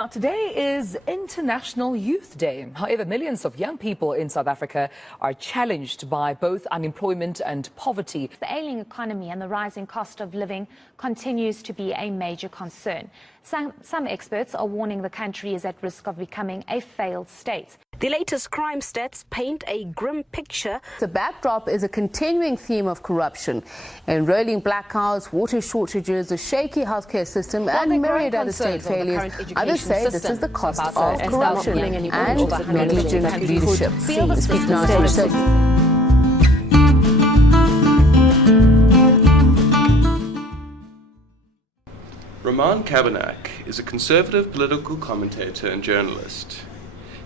Now, today is International Youth Day. However, millions of young people in South Africa are challenged by both unemployment and poverty. The ailing economy and the rising cost of living continues to be a major concern. Some experts are warning the country is at risk of becoming a failed state. The latest crime stats paint a grim picture. The backdrop is a continuing theme of corruption, enrolling blackouts, water shortages, a shaky healthcare system, and myriad other state failures. Others say this is the cost of corruption and negligent leadership. Speak now to research. Cabanac is a conservative political commentator and journalist.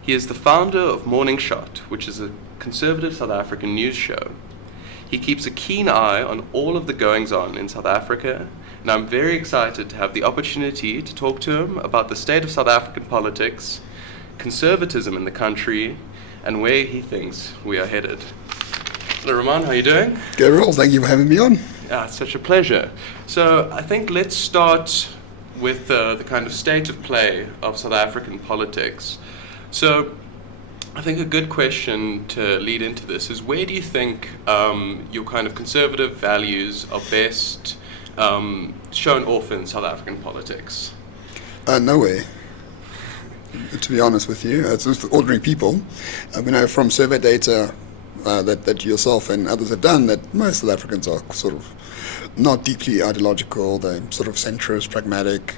He is the founder of Morning Shot, which is a conservative South African news show. He keeps a keen eye on all of the goings-on in South Africa, and I'm very excited to have the opportunity to talk to him about the state of South African politics, conservatism in the country, and where he thinks we are headed. Hello, Roman, how are you doing? Gabriel, thank you for having me on. It's such a pleasure. So I think let's start with the kind of state of play of South African politics. So I think a good question to lead into this is, where do you think your kind of conservative values are best shown off in South African politics? Nowhere, to be honest with you. It's just ordinary people. We know from survey data that yourself and others have done that most South Africans are sort of not deeply ideological. They're sort of centrist, pragmatic.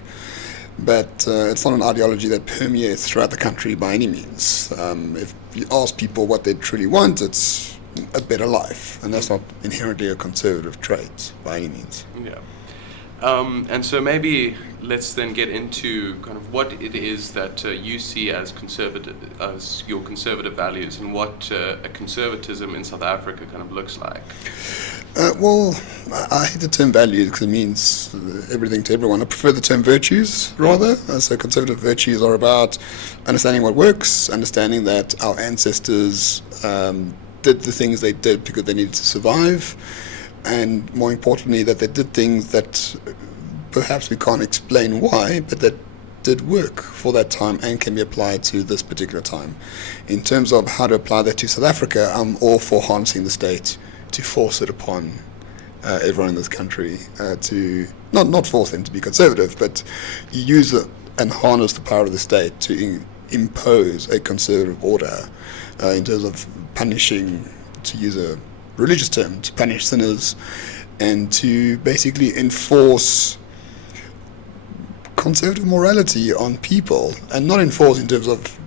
But it's not an ideology that permeates throughout the country by any means. If you ask people what they truly want, it's a better life, and that's not inherently a conservative trait by any means. Yeah. And so maybe let's then get into kind of what it is that you see as conservative, as your conservative values, and what a conservatism in South Africa kind of looks like. Well, I hate the term values because it means everything to everyone. I prefer the term virtues, rather. So conservative virtues are about understanding what works, understanding that our ancestors did the things they did because they needed to survive, and more importantly, that they did things that perhaps we can't explain why, but that did work for that time and can be applied to this particular time. In terms of how to apply that to South Africa, I'm all for harnessing the state to force it upon everyone in this country, to not force them to be conservative, but use it and harness the power of the state to impose a conservative order in terms of punishing, to use a religious term, to punish sinners and to basically enforce conservative morality on people, and not enforce in terms of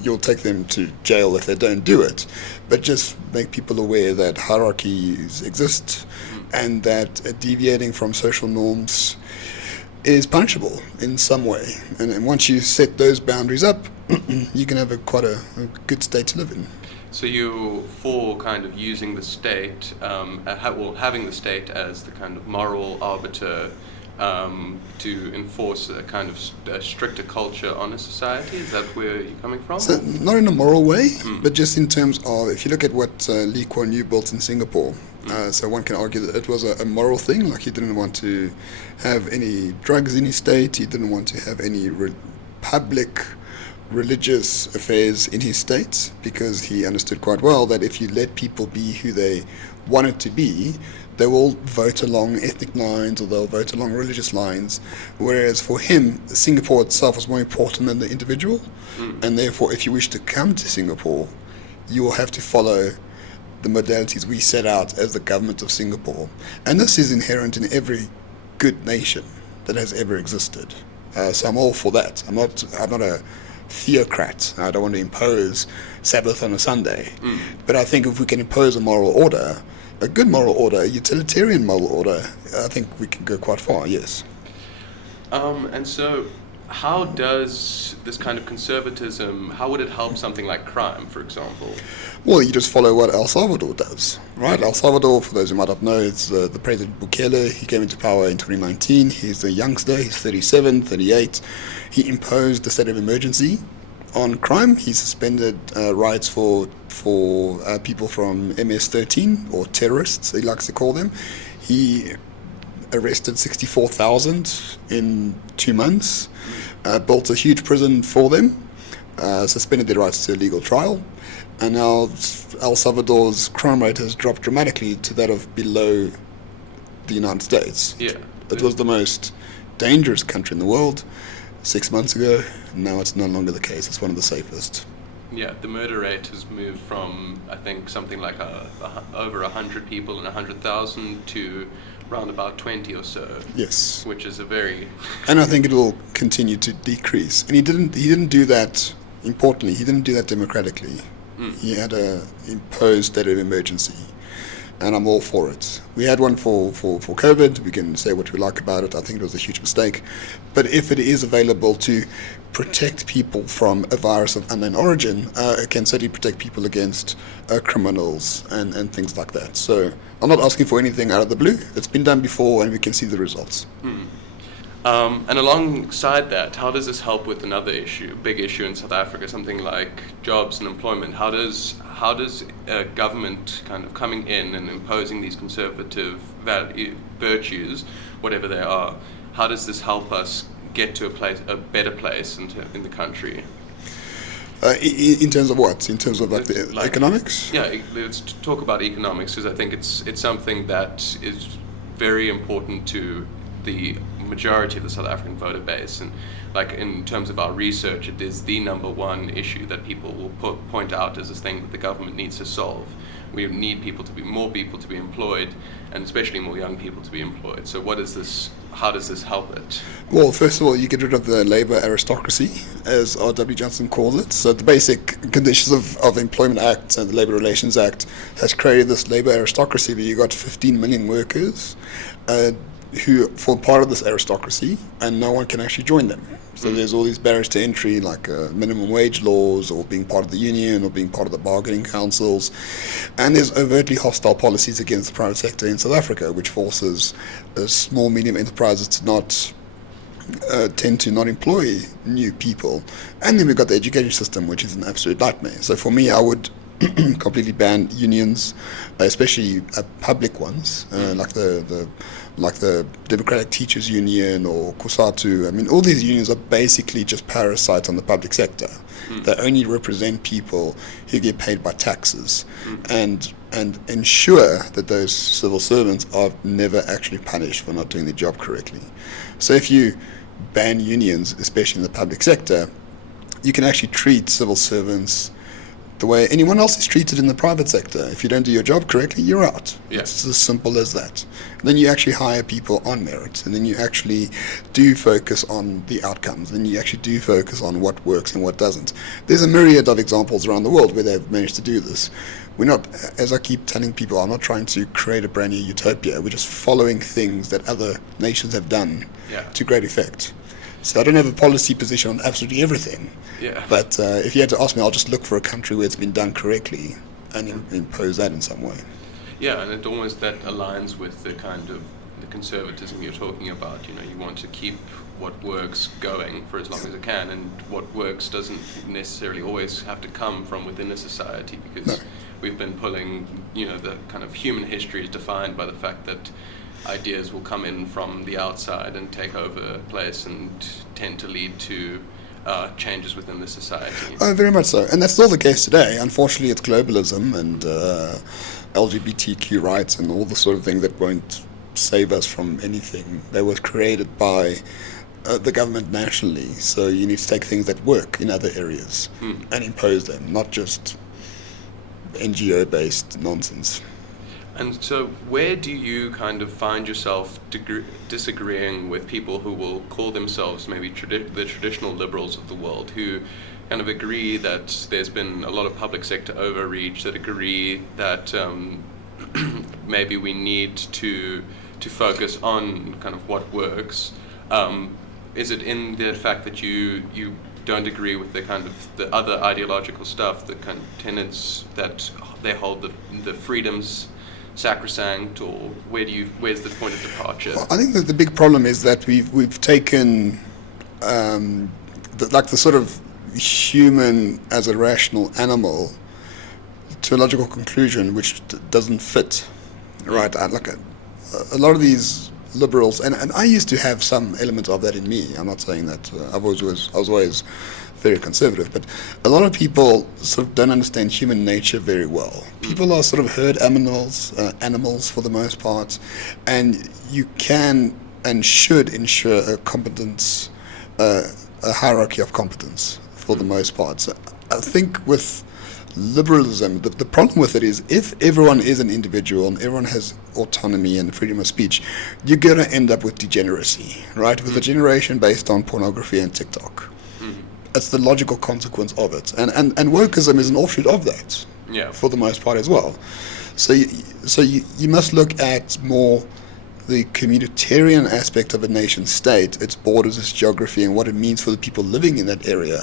you'll take them to jail if they don't do it, but just make people aware that hierarchies exist and that deviating from social norms is punishable in some way. And once you set those boundaries up, you can have quite a good state to live in. So you're for kind of using the state, having the state as the kind of moral arbiter to enforce a kind of stricter culture on a society? Is that where you're coming from? So not in a moral way, but just in terms of, if you look at what Lee Kuan Yew built in Singapore, so one can argue that it was a moral thing. Like, he didn't want to have any drugs in his state, he didn't want to have any public religious affairs in his state, because he understood quite well that if you let people be who they wanted to be, they will vote along ethnic lines or they'll vote along religious lines, whereas for him, Singapore itself was more important than the individual, and therefore if you wish to come to Singapore, you will have to follow the modalities we set out as the government of Singapore. And this is inherent in every good nation that has ever existed. So I'm all for that. I'm not a theocrat. I don't want to impose Sabbath on a Sunday. But I think if we can impose a moral order, a good moral order, a utilitarian moral order, I think we can go quite far, yes. And so how does this kind of conservatism, how would it help something like crime, for example? Well, you just follow what El Salvador does, right? El Salvador, for those who might not know, it's the President Bukele. He came into power in 2019. He's a youngster. He's 37, 38. He imposed a state of emergency on crime. He suspended rights for people from MS-13, or terrorists, he likes to call them. He arrested 64,000 in 2 months, built a huge prison for them, suspended their rights to a legal trial, and now El Salvador's crime rate has dropped dramatically to that of below the United States. Yeah. It was the most dangerous country in the world 6 months ago. Now it's no longer the case. It's one of the safest. Yeah, the murder rate has moved from, I think, something like over 100 people in 100,000 to around about 20 or so. Yes. Which is a very... And I think it will continue to decrease. And he didn't do that, importantly, he didn't do that democratically. He had a imposed state of emergency. And I'm all for it. We had one for COVID. We can say what we like about it. I think it was a huge mistake. But if it is available to protect people from a virus of unknown origin, it can certainly protect people against criminals and things like that. So I'm not asking for anything out of the blue. It's been done before and we can see the results. And alongside that, how does this help with another issue, big issue in South Africa, something like jobs and employment? How does government kind of coming in and imposing these conservative virtues, whatever they are, how does this help us get to a better place in the country? In terms of what? In terms of like economics? Yeah, let's talk about economics, because I think it's something that is very important to the majority of the South African voter base, and like in terms of our research, it is the number one issue that people will point out as a thing that the government needs to solve. We need more people to be employed, and especially more young people to be employed. So how does this help it? Well, first of all, you get rid of the labour aristocracy, as R.W. Johnson calls it. So the basic conditions of Employment Act and the Labour Relations Act has created this labour aristocracy where you've got 15 million workers who form part of this aristocracy, and no one can actually join them. So there's all these barriers to entry, like minimum wage laws, or being part of the union, or being part of the bargaining councils. And there's overtly hostile policies against the private sector in South Africa, which forces small, medium enterprises to not tend to not employ new people. And then we've got the education system, which is an absolute nightmare. So for me, I would completely ban unions, especially public ones, like the Democratic Teachers Union or COSATU. I mean, all these unions are basically just parasites on the public sector. They only represent people who get paid by taxes and ensure that those civil servants are never actually punished for not doing their job correctly. So if you ban unions, especially in the public sector, you can actually treat civil servants the way anyone else is treated in the private sector. If you don't do your job correctly, you're out. Yeah. It's as simple as that. Then you actually hire people on merit, and then you actually do focus on the outcomes, and you actually do focus on what works and what doesn't. There's a myriad of examples around the world where they've managed to do this. We're not, as I keep telling people, I'm not trying to create a brand new utopia. We're just following things that other nations have done to great effect. So I don't have a policy position on absolutely everything. Yeah. But if you had to ask me, I'll just look for a country where it's been done correctly and impose that in some way. Yeah, and it almost that aligns with the kind of the conservatism you're talking about. You know, you want to keep what works going for as long as it can, and what works doesn't necessarily always have to come from within a society, because we've been pulling, the kind of human history is defined by the fact that ideas will come in from the outside and take over a place and tend to lead to changes within the society. Oh, very much so. And that's still the case today. Unfortunately, it's globalism and LGBTQ rights and all the sort of thing that won't save us from anything. They were created by the government nationally. So you need to take things that work in other areas and impose them, not just NGO-based nonsense. And so where do you kind of find yourself disagreeing with people who will call themselves maybe the traditional liberals of the world, who kind of agree that there's been a lot of public sector overreach, that agree that maybe we need to focus on kind of what works? Is it in the fact that you don't agree with the kind of the other ideological stuff, the kind of tenets that they hold the freedoms sacrosanct, or where's the point of departure? Well, I think that the big problem is that we've taken the sort of human as a rational animal to a logical conclusion which doesn't fit. Right? A lot of these liberals, and I used to have some element of that in me. I'm not saying that I was always very conservative, but a lot of people sort of don't understand human nature very well. People are sort of herd animals for the most part, and you can and should ensure a competence, a hierarchy of competence for the most part. So I think with liberalism, the problem with it is if everyone is an individual and everyone has autonomy and freedom of speech, you're going to end up with degeneracy, right? With a generation based on pornography and TikTok. That's the logical consequence of it. And wokeism is an offshoot of that, for the most part as well. So you must look at more the communitarian aspect of a nation state, its borders, its geography, and what it means for the people living in that area,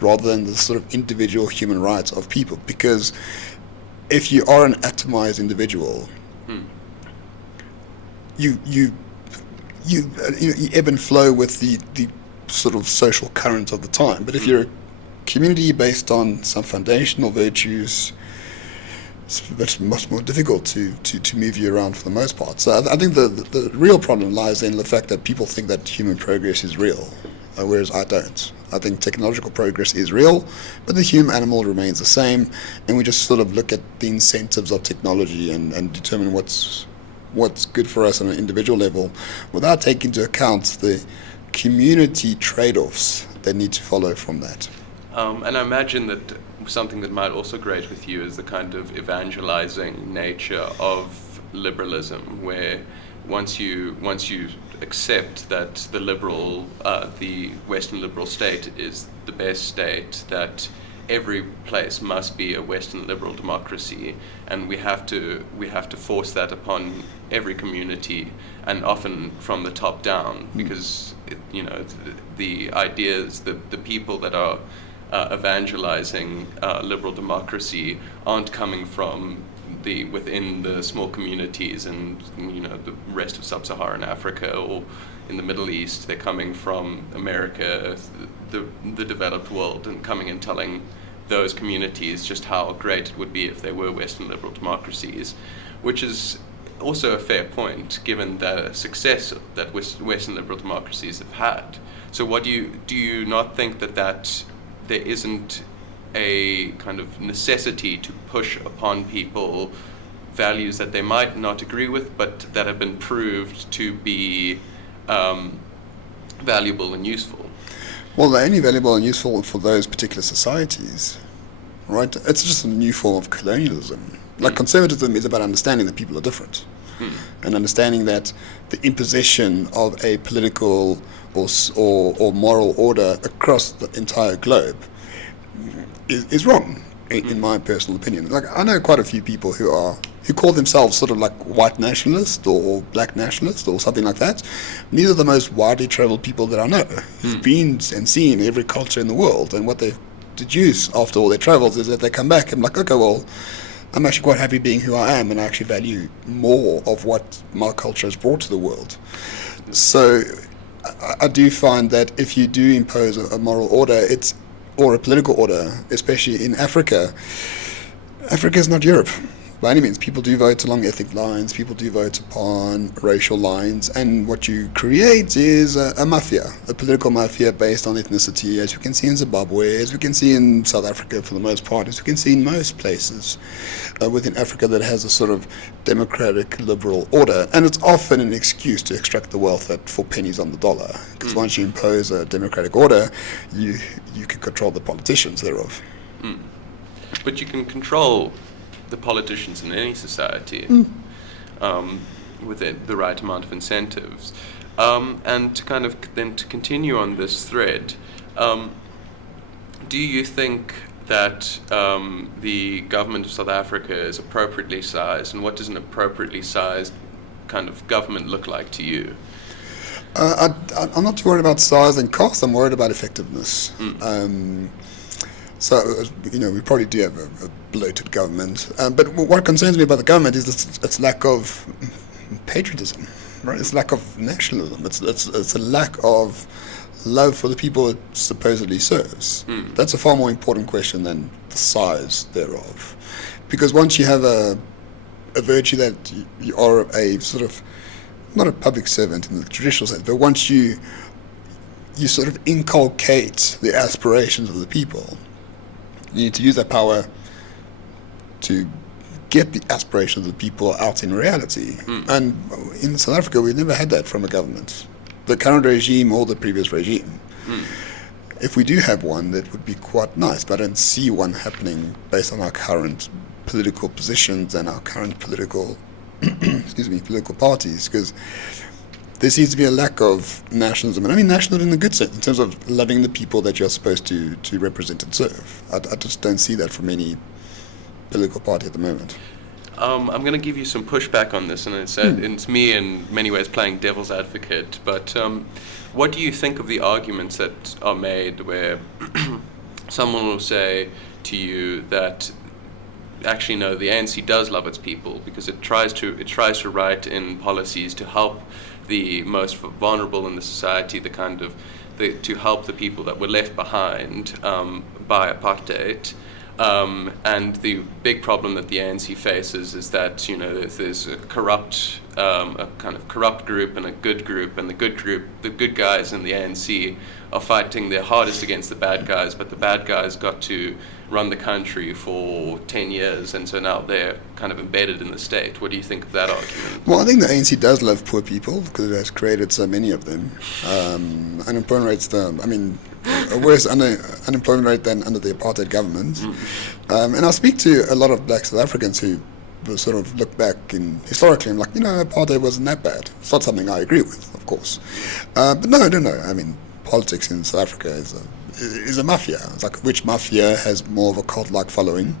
rather than the sort of individual human rights of people. Because if you are an atomized individual, you ebb and flow with the sort of social current of the time. But if you're a community based on some foundational virtues, it's much more difficult to move you around for the most part. So I think the real problem lies in the fact that people think that human progress is real, whereas I don't. I think technological progress is real, but the human animal remains the same, and we just sort of look at the incentives of technology and determine what's good for us on an individual level, without taking into account the community trade-offs that need to follow from that. And I imagine that something that might also grate with you is the kind of evangelizing nature of liberalism, where once you accept that the Western liberal state is the best state, that every place must be a Western liberal democracy, and we have to force that upon every community, and often from the top down, because the ideas, the people that are evangelizing liberal democracy aren't coming from within the small communities and the rest of sub-Saharan Africa or in the Middle East. They're coming from America, the developed world, and coming and telling those communities just how great it would be if they were Western liberal democracies, which is also a fair point given the success that Western liberal democracies have had. So what do you not think that there isn't a kind of necessity to push upon people values that they might not agree with, but that have been proved to be valuable and useful? Well, they're only valuable and useful for those particular societies, right? It's just a new form of colonialism. Like conservatism is about understanding that people are different, and understanding that the imposition of a political or moral order across the entire globe is wrong, in my personal opinion. Like, I know quite a few people who call themselves sort of like white nationalist or black nationalist or something like that. These are the most widely traveled people that I know, who've been and seen every culture in the world, and what they deduce after all their travels is that they come back and like, okay, well, I'm actually quite happy being who I am, and I actually value more of what my culture has brought to the world. So I do find that if you do impose a moral order, or a political order, especially in Africa, Africa is not Europe by any means. People do vote along ethnic lines, people do vote upon racial lines, and what you create is a mafia, a political mafia based on ethnicity, as you can see in Zimbabwe, as we can see in South Africa for the most part, as we can see in most places within Africa that has a sort of democratic liberal order. And it's often an excuse to extract the wealth for pennies on the dollar, because once you impose a democratic order, you can control the politicians thereof. But you can control the politicians in any society with the right amount of incentives. And to kind of then to continue on this thread, do you think that the government of South Africa is appropriately sized, and what does an appropriately sized kind of government look like to you? I'm not too worried about size and cost. I'm worried about effectiveness. So, we probably do have a bloated government. But what concerns me about the government is its lack of patriotism, right? It's lack of nationalism. It's a lack of love for the people it supposedly serves. That's a far more important question than the size thereof. Because once you have a virtue that you are a sort of not a public servant in the traditional sense, but once you sort of inculcate the aspirations of the people, you need to use that power to get the aspirations of the people out in reality. And in South Africa, we've never had that from a government, the current regime or the previous regime. If we do have one, that would be quite nice, but I don't see one happening based on our current political positions and our current political political parties, because there seems to be a lack of nationalism. And I mean nationalism in a good sense, in terms of loving the people that you're supposed to represent and serve. I just don't see that from any political party at the moment. I'm going to give you some pushback on this, and it's me in many ways playing devil's advocate, but what do you think of the arguments that are made where someone will say to you that actually no, the ANC does love its people because it tries to write in policies to help the most vulnerable in the society, to help the people that were left behind by apartheid. And the big problem that the ANC faces is that there's a kind of corrupt group and a good group, and the good guys in the ANC are fighting their hardest against the bad guys, but the bad guys got to run the country for 10 years, and so now they're kind of embedded in the state. What do you think of that argument? Well, I think the ANC does love poor people because it has created so many of them. Unemployment rates, a worse unemployment rate than under the apartheid government. And I speak to a lot of black South Africans who will sort of look back historically and apartheid wasn't that bad. It's not something I agree with, of course. But no, I don't know. I mean, politics in South Africa is a mafia. It's like which mafia has more of a cult-like following,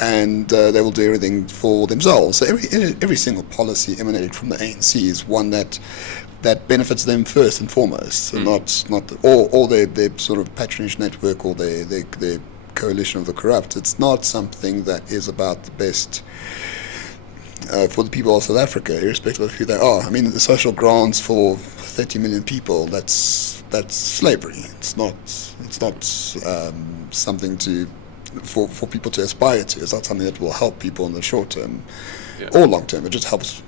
and they will do everything for themselves. So every single policy emanated from the ANC is one that benefits them first and foremost, and not or their sort of patronage network or their coalition of the corrupt. It's not something that is about the best for the people of South Africa, irrespective of who they are. I mean, the social grants for 30 million people, that's slavery. It's not something for people to aspire to. It's not something that will help people in the short term or long term. It just helps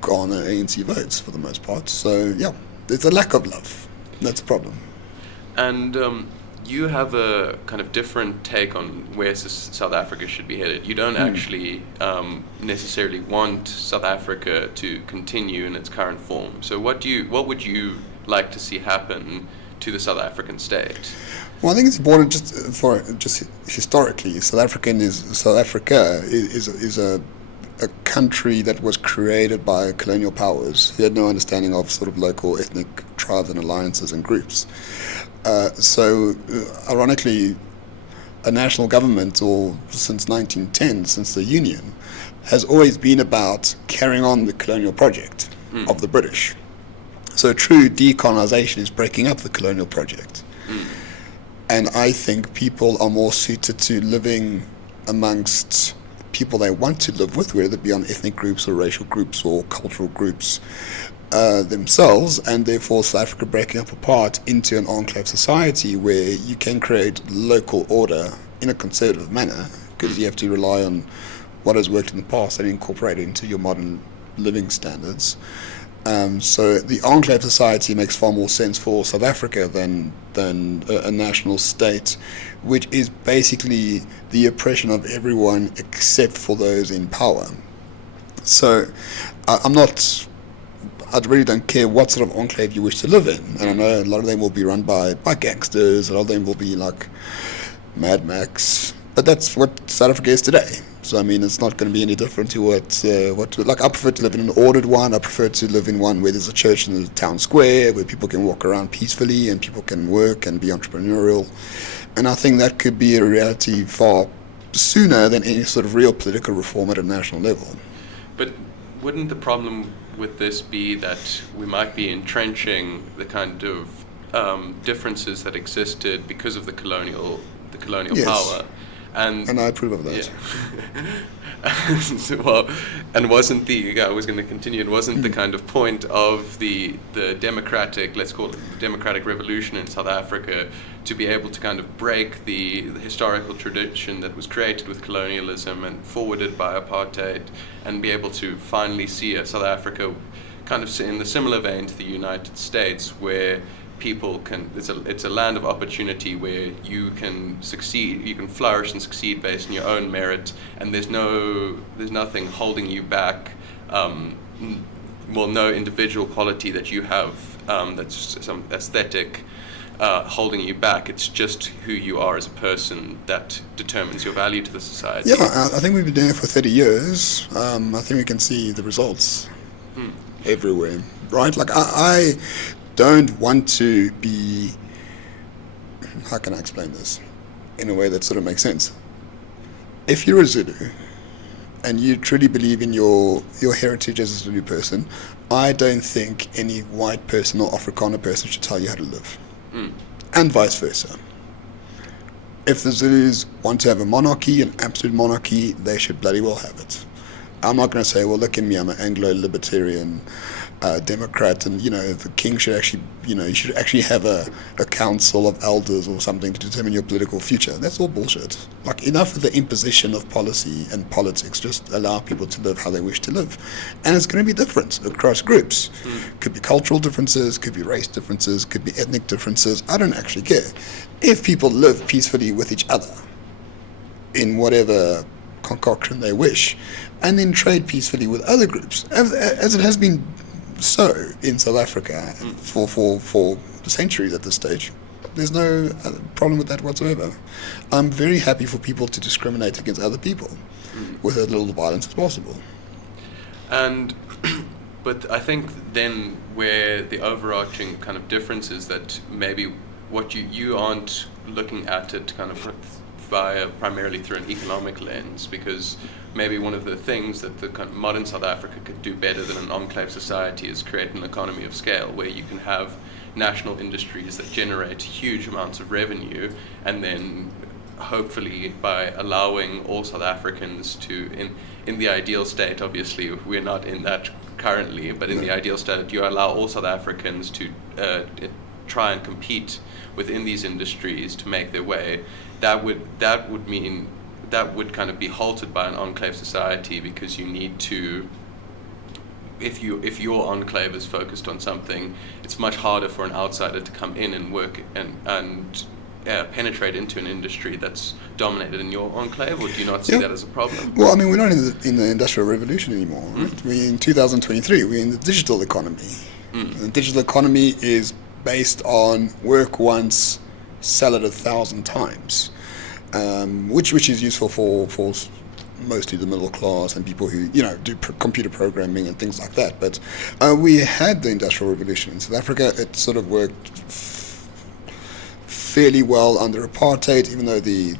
garner ANC votes for the most part. So yeah, there's a lack of love. That's a problem. And you have a kind of different take on where South Africa should be headed. You don't actually necessarily want South Africa to continue in its current form. So what would you like to see happen to the South African state? Well, I think it's important just historically. South Africa is a country that was created by colonial powers who had no understanding of sort of local ethnic tribes and alliances and groups. Ironically, a national government, or since 1910, since the Union, has always been about carrying on the colonial project of the British. So true decolonization is breaking up the colonial project. And I think people are more suited to living amongst people they want to live with, whether it be on ethnic groups or racial groups or cultural groups themselves, and therefore South Africa breaking up apart into an enclave society where you can create local order in a conservative manner, because you have to rely on what has worked in the past and incorporate it into your modern living standards. So the enclave society makes far more sense for South Africa than a national state, which is basically the oppression of everyone except for those in power. So I really don't care what sort of enclave you wish to live in. And I know a lot of them will be run by gangsters, a lot of them will be like Mad Max, but that's what South Africa is today. So I mean, it's not going to be any different to what I prefer to live in an ordered one. I prefer to live in one where there's a church in the town square, where people can walk around peacefully and people can work and be entrepreneurial. And I think that could be a reality far sooner than any sort of real political reform at a national level. But wouldn't the problem with this be that we might be entrenching the kind of differences that existed because of the colonial Yes. power? And I approve of that. Yeah. Well, and wasn't I was going to continue, and wasn't the kind of point of the democratic, let's call it the democratic revolution in South Africa, to be able to kind of break the historical tradition that was created with colonialism and forwarded by apartheid, and be able to finally see a South Africa kind of in the similar vein to the United States, where people can, it's a land of opportunity where you can succeed, you can flourish and succeed based on your own merit, and there's nothing holding you back, no individual quality that you have that's some aesthetic holding you back. It's just who you are as a person that determines your value to the society. Yeah, I think we've been doing it for 30 years. I think we can see the results everywhere, right? Like I don't want to be, how can I explain this in a way that sort of makes sense? If you're a Zulu and you truly believe in your heritage as a Zulu person, I don't think any white person or Afrikaner person should tell you how to live. And vice versa. If the Zulus want to have a monarchy, an absolute monarchy, they should bloody well have it. I'm not going to say, well, look at me, I'm an Anglo-libertarian Democrat, and the king should actually, you should actually have a council of elders or something to determine your political future. That's all bullshit. Like, enough of the imposition of policy and politics. Just allow people to live how they wish to live, and it's going to be different across groups. Could be cultural differences, could be race differences, could be ethnic differences. I don't actually care if people live peacefully with each other in whatever concoction they wish, and then trade peacefully with other groups, as it has been so in South Africa for centuries at this stage. There's no problem with that whatsoever. I'm very happy for people to discriminate against other people with as little violence as possible. And but I think then where the overarching kind of difference is that maybe what you aren't looking at it kind of primarily through an economic lens, because maybe one of the things that the kind of modern South Africa could do better than an enclave society is create an economy of scale where you can have national industries that generate huge amounts of revenue, and then hopefully by allowing all South Africans to, in the ideal state, obviously we're not in that currently, but in the ideal state you allow all South Africans to try and compete within these industries to make their way. That would mean that would kind of be halted by an enclave society, because you need to, if your enclave is focused on something, it's much harder for an outsider to come in and work and penetrate into an industry that's dominated in your enclave. Or do you not see that as a problem? Well, I mean, we're not in the Industrial Revolution anymore. Right? We're in 2023. We're in the digital economy. The digital economy is based on work once, sell it 1,000 times, which is useful for mostly the middle class and people who do computer programming and things like that. But we had the Industrial Revolution in South Africa. It sort of worked fairly well under apartheid, even though the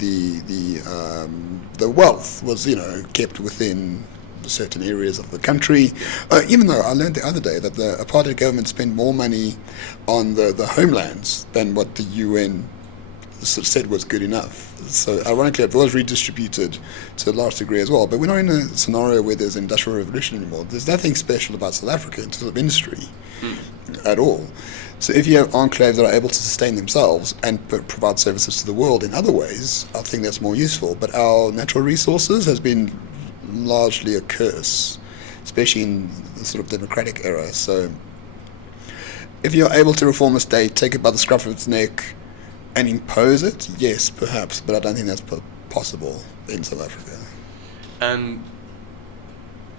wealth was kept within certain areas of the country. Even though I learned the other day that the apartheid government spent more money on the homelands than what the UN said was good enough. So ironically, it was redistributed to a large degree as well. But we're not in a scenario where there's an industrial revolution anymore. There's nothing special about South Africa in terms of industry at all. So if you have enclaves that are able to sustain themselves and provide services to the world in other ways, I think that's more useful. But our natural resources has been largely a curse, especially in the sort of democratic era. So if you're able to reform a state, take it by the scruff of its neck and impose it, yes, perhaps, but I don't think that's possible in South Africa. And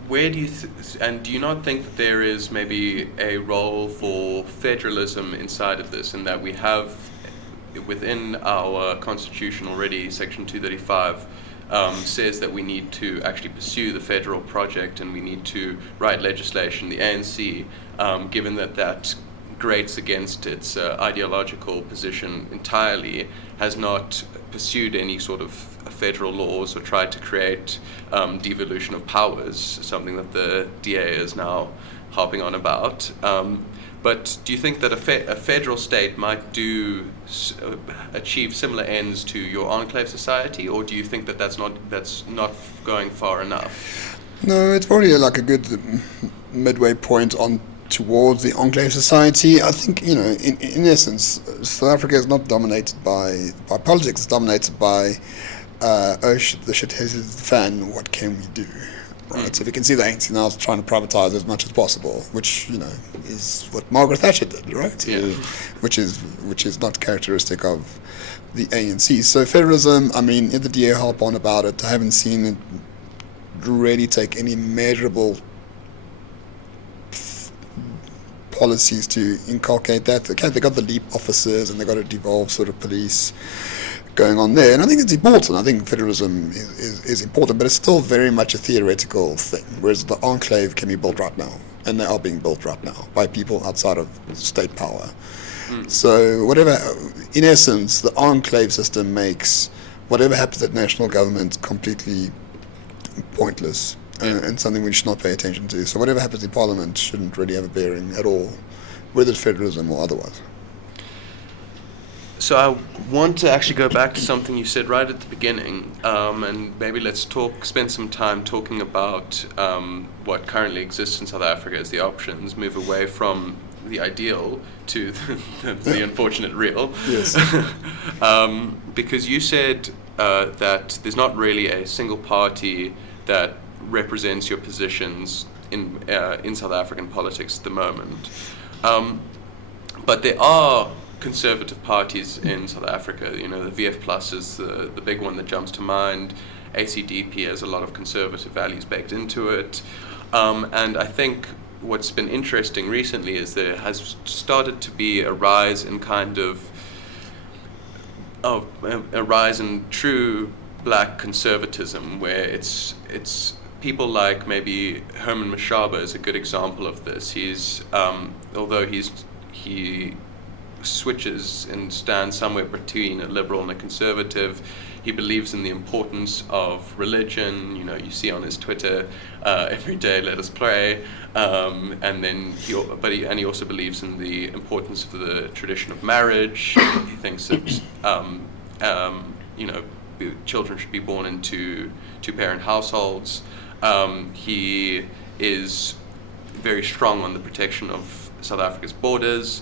where do you do you not think that there is maybe a role for federalism inside of this, in that we have within our constitution already, Section 235 says that we need to actually pursue the federal project and we need to write legislation. The ANC, given that grates against its ideological position entirely, has not pursued any sort of federal laws or tried to create devolution of powers, something that the DA is now harping on about. But do you think that a federal state might achieve similar ends to your enclave society, or do you think that that's not going far enough? No, it's probably like a good midway point on towards the enclave society. I think, in essence, South Africa is not dominated by politics. It's dominated by the shit hits the fan, what can we do? right? So we can see the ANC now trying to privatize as much as possible, which is what Margaret Thatcher did, right? Yeah. Which is not characteristic of the ANC. So federalism, I mean, if the DA harp on about it, I haven't seen it really take any measurable policies to inculcate that. Okay, they got the LEAP officers and they got a devolved sort of police going on there, and I think it's important. I think federalism is important, but it's still very much a theoretical thing, whereas the enclave can be built right now, and they are being built right now by people outside of state power. So whatever, in essence, the enclave system makes whatever happens at national government completely pointless and something we should not pay attention to. So whatever happens in Parliament shouldn't really have a bearing at all, whether it's federalism or otherwise. So I want to actually go back to something you said right at the beginning, and maybe let's spend some time talking about what currently exists in South Africa as the options, move away from the ideal to the unfortunate real. Yes. Because you said that there's not really a single party that represents your positions in South African politics at the moment. But there are conservative parties in South Africa. The VF Plus is the big one that jumps to mind. ACDP has a lot of conservative values baked into it. And I think what's been interesting recently is there has started to be a rise in a rise in true black conservatism, where it's people like maybe Herman Mashaba is a good example of this. He's although he switches and stands somewhere between a liberal and a conservative. He believes in the importance of religion. You see on his Twitter every day, "Let us pray," and then he also believes in the importance of the tradition of marriage. He thinks that children should be born into two-parent households. He is very strong on the protection of South Africa's borders.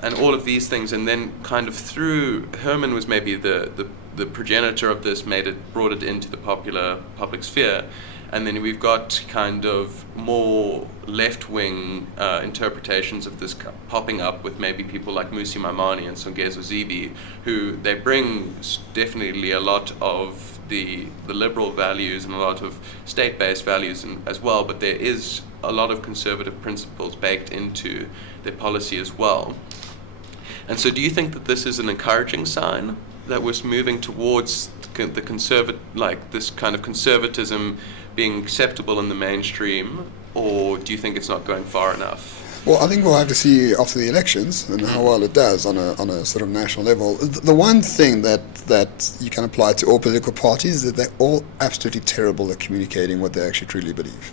And all of these things, and then kind of through Herman was maybe the progenitor of this, brought it into the public sphere, and then we've got kind of more left-wing interpretations of this popping up with maybe people like Musi Maimane and Songezo Zibi, who they bring definitely a lot of the liberal values and a lot of state-based values as well, but there is a lot of conservative principles baked into their policy as well. And so do you think that this is an encouraging sign that we're moving towards this kind of conservatism being acceptable in the mainstream, or do you think it's not going far enough? Well, I think we'll have to see after the elections and how well it does on a sort of national level. The one thing that you can apply to all political parties is that they're all absolutely terrible at communicating what they actually truly believe.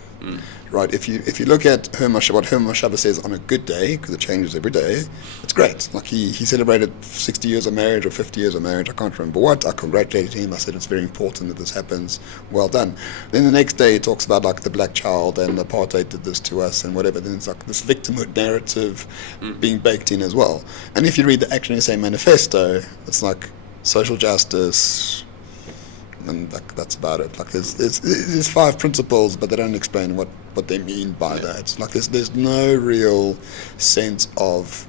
Right? If you look at what Herman Mashaba says on a good day, because it changes every day, it's great. Like he celebrated 60 years of marriage or 50 years of marriage, I can't remember what. I congratulated him. I said it's very important that this happens. Well done. Then the next day he talks about like the black child and apartheid did this to us and whatever. Then it's like this victimhood narrative being baked in as well. And if you read the Action SA manifesto, it's like social justice, and that's about it. Like there's 5 principles, but they don't explain what they mean by that. Like there's no real sense of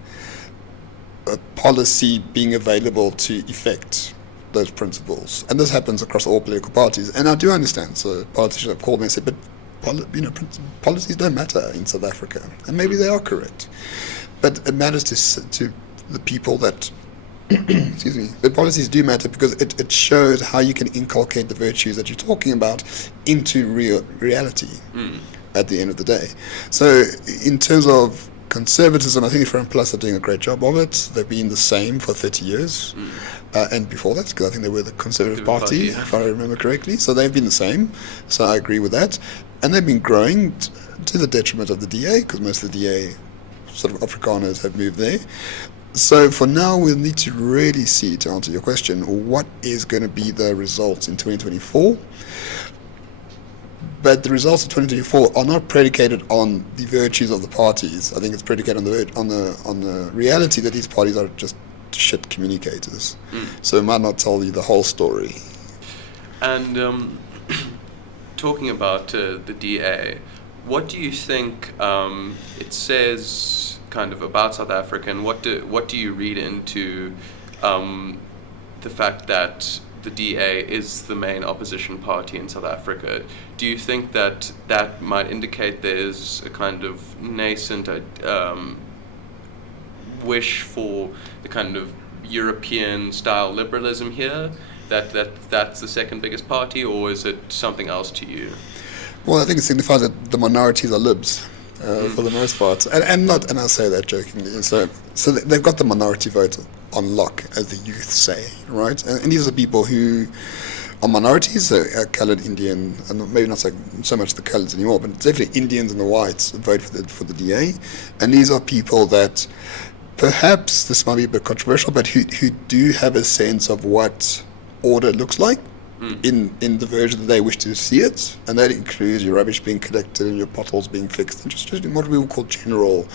a policy being available to effect those principles. And this happens across all political parties. And I do understand. So politicians have called me and said, but policies don't matter in South Africa. And maybe they are correct. But it matters to the people that excuse me, the policies do matter because it shows how you can inculcate the virtues that you're talking about into reality at the end of the day. So in terms of conservatism, I think Front Plus are doing a great job of it. They've been the same for 30 years. And before that, because I think they were the Conservative Party, if I remember correctly. So they've been the same. So I agree with that. And they've been growing to the detriment of the DA, because most of the DA sort of Afrikaners have moved there. So for now, we'll need to really see, to answer your question, what is going to be the results in 2024. But the results of 2024 are not predicated on the virtues of the parties. I think it's predicated on the reality that these parties are just shit communicators. So it might not tell you the whole story. And talking about the DA, what do you think it says kind of about South Africa, and what do you read into the fact that the DA is the main opposition party in South Africa? Do you think that that might indicate there's a kind of nascent wish for the kind of European-style liberalism here, that's the second biggest party, or is it something else to you? Well, I think it signifies that the minorities are libs for the most part, and I say that jokingly. So they've got the minority vote on lock, as the youth say, right? And these are people who are minorities, so coloured, Indian, and maybe not so much the colours anymore, but definitely Indians and the whites vote for the DA, and these are people that perhaps this might be a bit controversial, but who do have a sense of what order looks like in the version that they wish to see it, and that includes your rubbish being collected and your potholes being fixed, and just what we would call general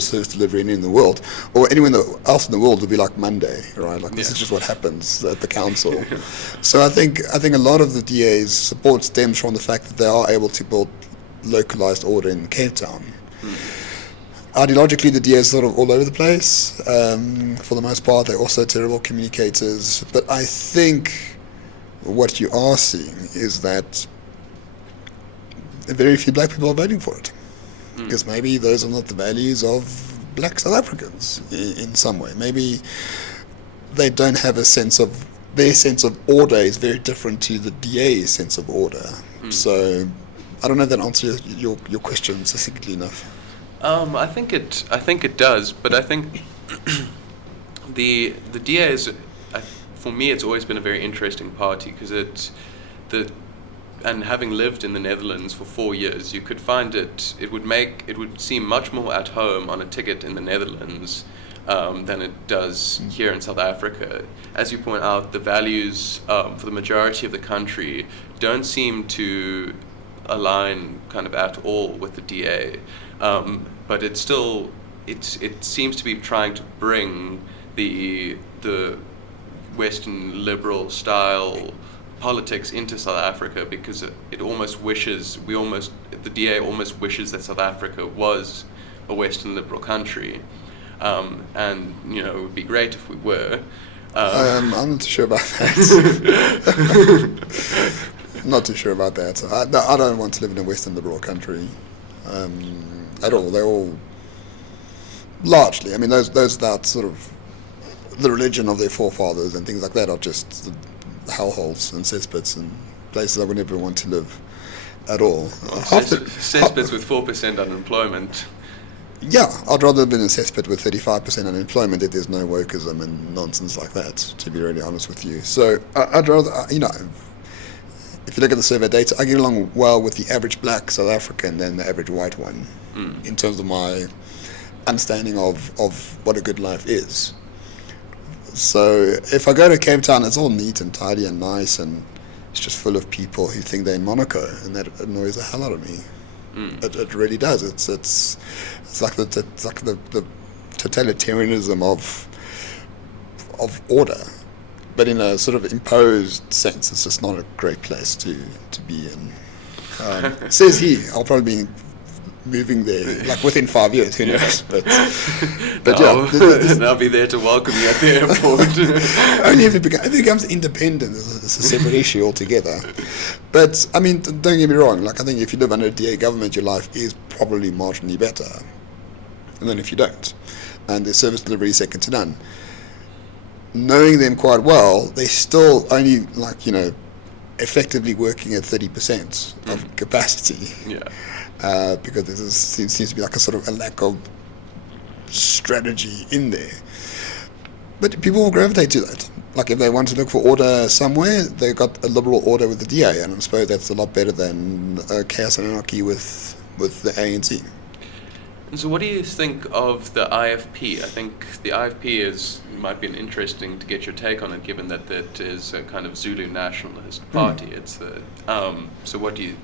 service delivery in the world, or anyone else in the world would be like Monday, right? Like this is just what happens at the council. So I think a lot of the DA's support stems from the fact that they are able to build localized order in Cape Town. Ideologically, the DA is sort of all over the place. For the most part, they're also terrible communicators. But I think what you are seeing is that very few black people are voting for it. Because maybe those are not the values of black South Africans in some way. Maybe they don't have a sense of, their sense of order is very different to the DA's sense of order. So I don't know if that answers your question succinctly enough. I think it does, but I think the DA is, for me, it's always been a very interesting party, because and having lived in the Netherlands for 4 years, you could find it would seem much more at home on a ticket in the Netherlands than it does here in South Africa. As you point out, the values for the majority of the country don't seem to align kind of at all with the DA. But it seems to be trying to bring the Western liberal style politics into South Africa, because it almost wishes the DA almost wishes that South Africa was a Western liberal country, and it would be great if we were. I'm not too sure about that. Not too sure about that. I don't want to live in a Western liberal country at all. They're all largely, I mean, those that sort of the religion of their forefathers and things like that are just hellholes and cesspits and places I would never want to live at all. Cesspits with 4% unemployment. Yeah, I'd rather live in a cesspit with 35% unemployment if there's no wokeism and nonsense like that, to be really honest with you. So I'd rather, if you look at the survey data, I get along well with the average black South African than the average white one in terms of my understanding of what a good life is. So if I go to Cape Town, it's all neat and tidy and nice, and it's just full of people who think they're in Monaco, and that annoys the hell out of me. It really does. It's like the totalitarianism of order, but in a sort of imposed sense. It's just not a great place to be in. Says he. I'll probably be moving there like within 5 years. Who knows? But and I'll be there to welcome you at the airport. Only if it becomes independent. It's a separate issue altogether. But I mean, don't get me wrong. Like, I think if you live under a DA government, your life is probably marginally better than if you don't. And their service delivery is second to none. Knowing them quite well, they still only effectively working at 30% of capacity. Yeah. Because there seems to be like a lack of strategy in there. But people will gravitate to that. Like, if they want to look for order somewhere, they've got a liberal order with the DA, and I suppose that's a lot better than chaos and anarchy with the ANC. And so what do you think of the IFP? I think the IFP might be interesting to get your take on it, given that it is a kind of Zulu nationalist party. It's so what do you...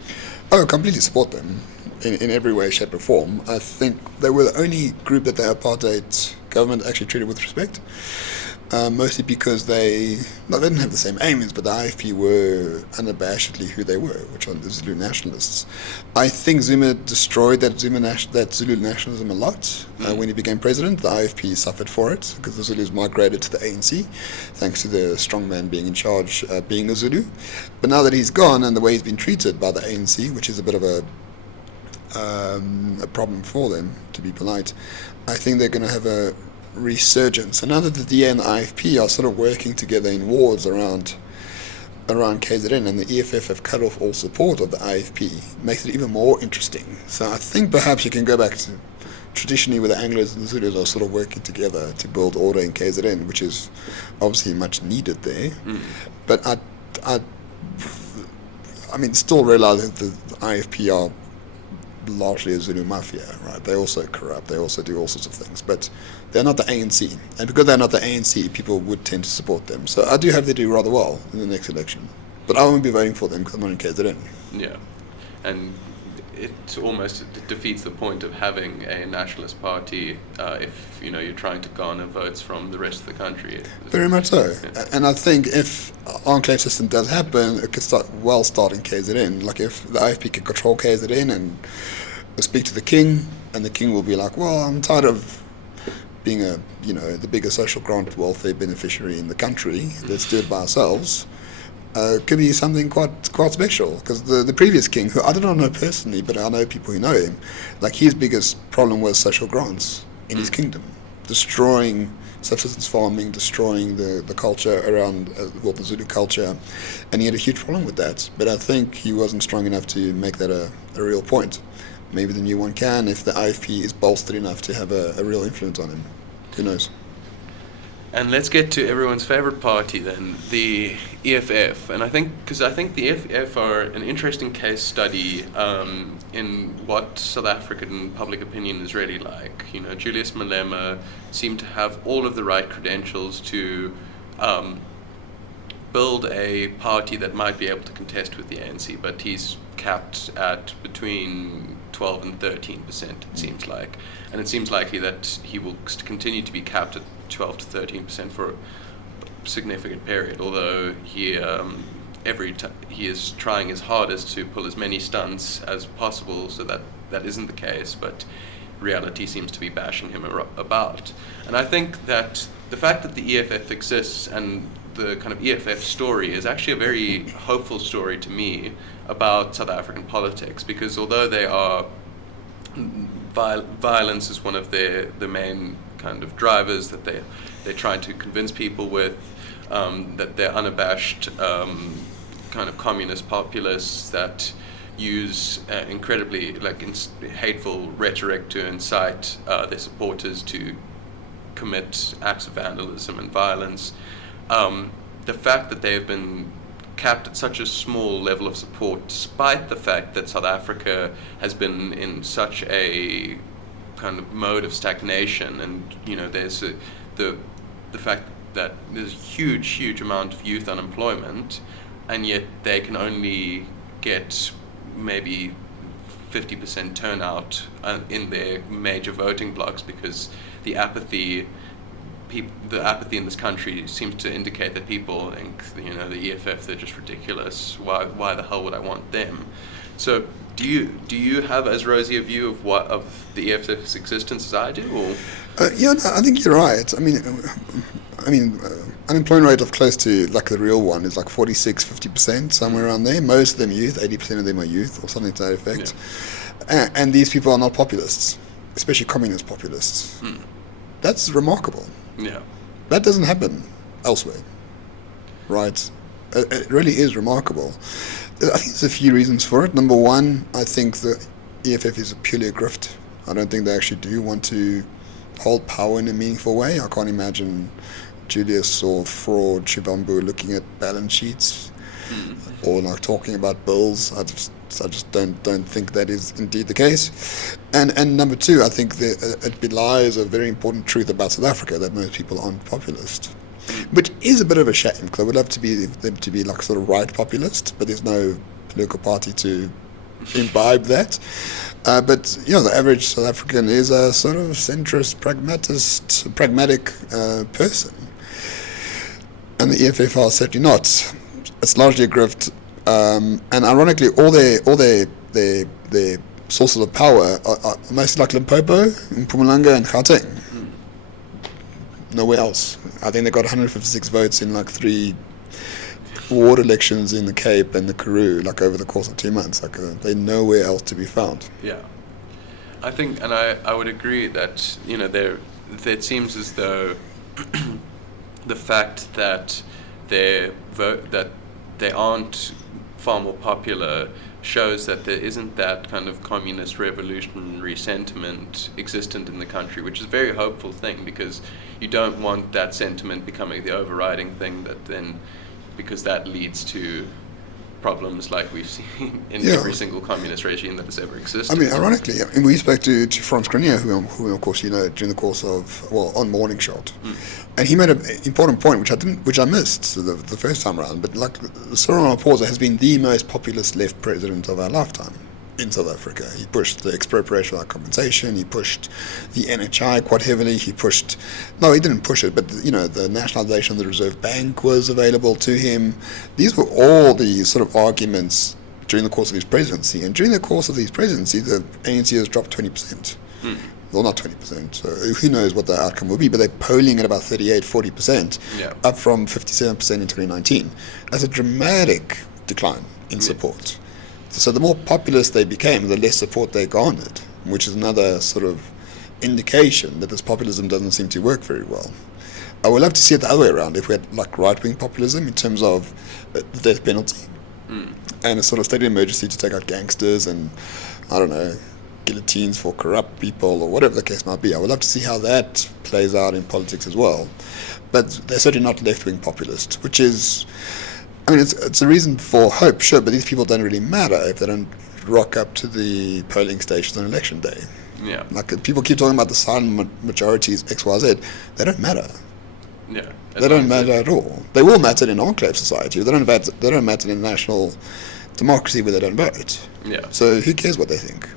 I completely support them in every way, shape or form. I think they were the only group that the apartheid government actually treated with respect. mostly because they didn't have the same aims, but the IFP were unabashedly who they were, which are the Zulu nationalists. I think Zuma destroyed that Zulu nationalism a lot when he became president. The IFP suffered for it because the Zulus migrated to the ANC, thanks to the strongman being in charge, being a Zulu. But now that he's gone and the way he's been treated by the ANC, which is a bit of a problem for them, to be polite, I think they're going to have a resurgence. And now that the DA and the IFP are sort of working together in wards around KZN, and the EFF have cut off all support of the IFP, makes it even more interesting. So I think perhaps you can go back to traditionally where the Anglos and the Zulus are sort of working together to build order in KZN, which is obviously much needed there. But I mean, still realize that the IFP are largely a Zulu mafia, right? They also corrupt, they also do all sorts of things, but they're not the ANC. And because they're not the ANC, people would tend to support them. So I do hope they do rather well in the next election. But I won't be voting for them because I'm not in KZN. Yeah, and it almost defeats the point of having a nationalist party if you're trying to garner votes from the rest of the country. Very much so. Yeah. And I think if enclave system does happen, it could start in KZN. Like if the IFP can control KZN and speak to the king, and the king will be like, well, I'm tired of being the biggest social grant welfare beneficiary in the country. Let's do it by ourselves. Could be something quite special, because the previous king, who I do not know personally, but I know people who know him, like his biggest problem was social grants in his kingdom, destroying subsistence farming, destroying the culture around the Zulu culture, and he had a huge problem with that. But I think he wasn't strong enough to make that a real point. Maybe the new one can, if the IFP is bolstered enough to have a real influence on him. Who knows? And let's get to everyone's favorite party then, the EFF. And I think the EFF are an interesting case study in what South African public opinion is really like. Julius Malema seemed to have all of the right credentials to build a party that might be able to contest with the ANC, but he's capped at between 12 and 13%, it seems like. And it seems likely that he will continue to be capped at 12 to 13% for a significant period, although he is trying his hardest to pull as many stunts as possible so that isn't the case, but reality seems to be bashing him about. And I think that the fact that the EFF exists and the kind of EFF story is actually a very hopeful story to me about South African politics, because although they are violence is one of the main kind of drivers that they're trying to convince people with, that they're unabashed kind of communist populists that use incredibly hateful rhetoric to incite their supporters to commit acts of vandalism and violence. The fact that they have been capped at such a small level of support, despite the fact that South Africa has been in such a kind of mode of stagnation, and there's the fact that there's a huge amount of youth unemployment, and yet they can only get maybe 50% turnout in their major voting blocks, because the apathy in this country seems to indicate that people think, the EFF, they're just ridiculous. Why the hell would I want them? So do you have as rosy a view of the EFF's existence as I do? Or? I think you're right. I mean, unemployment rate of close to the real one is 46-50%, somewhere around there. Most of them youth, 80% of them are youth, or something to that effect. Yeah. And these people are not populists, especially communist populists. That's remarkable. Yeah, that doesn't happen elsewhere, right? It really is remarkable. I think there's a few reasons for it. Number one, I think the EFF is purely a grift. I don't think they actually do want to hold power in a meaningful way. I can't imagine Julius or Fraud Chibambu looking at balance sheets or talking about bills. I just don't think that is indeed the case. And number two, I think it belies a very important truth about South Africa, that most people aren't populist, which is a bit of a shame, because I would love them to be sort of right populist, but there's no political party to imbibe that. But the average South African is a sort of centrist, pragmatic person. and the EFF are certainly not. It's largely a grift, and ironically, all their sources of power are mostly like Limpopo, Mpumalanga, and Gauteng. Nowhere else. I think they got 156 votes in like 3 ward elections in the Cape and the Karoo, like over the course of 2 months. Like they're nowhere else to be found. Yeah, I think, and I would agree that it seems as though the fact that they aren't far more popular shows that there isn't that kind of communist revolutionary sentiment existent in the country, which is a very hopeful thing, because you don't want that sentiment becoming the overriding thing that then, because that leads to problems like we've seen in every single communist regime that has ever existed. I mean, ironically, we spoke to Frans Grenier, who of course you know, during the course of, on Morning Shot, and he made an important point which I missed the first time around. But like, Cyril Ramaphosa has been the most populist left president of our lifetime in South Africa. He pushed the expropriation without compensation. He pushed the NHI quite heavily. He didn't push it, but the nationalisation of the Reserve Bank was available to him. These were all the sort of arguments during the course of his presidency. And during the course of his presidency, the ANC has dropped 20%. Well, not 20%, so who knows what the outcome will be, but they're polling at about 38-40%, up from 57% in 2019. That's a dramatic decline in support. So the more populist they became, the less support they garnered, which is another sort of indication that this populism doesn't seem to work very well. I would love to see it the other way around, if we had like right-wing populism in terms of the death penalty and a sort of state of emergency to take out gangsters and, I don't know, guillotines for corrupt people or whatever the case might be. I would love to see how that plays out in politics as well. But they're certainly not left-wing populist, which is, I mean, it's a reason for hope, sure, but these people don't really matter if they don't rock up to the polling stations on election day. Yeah. Like, people keep talking about the silent majorities, X, Y, Z. They don't matter. Yeah. They don't matter at all. They will matter in enclave society. They don't matter in national democracy where they don't vote. Yeah. So who cares what they think?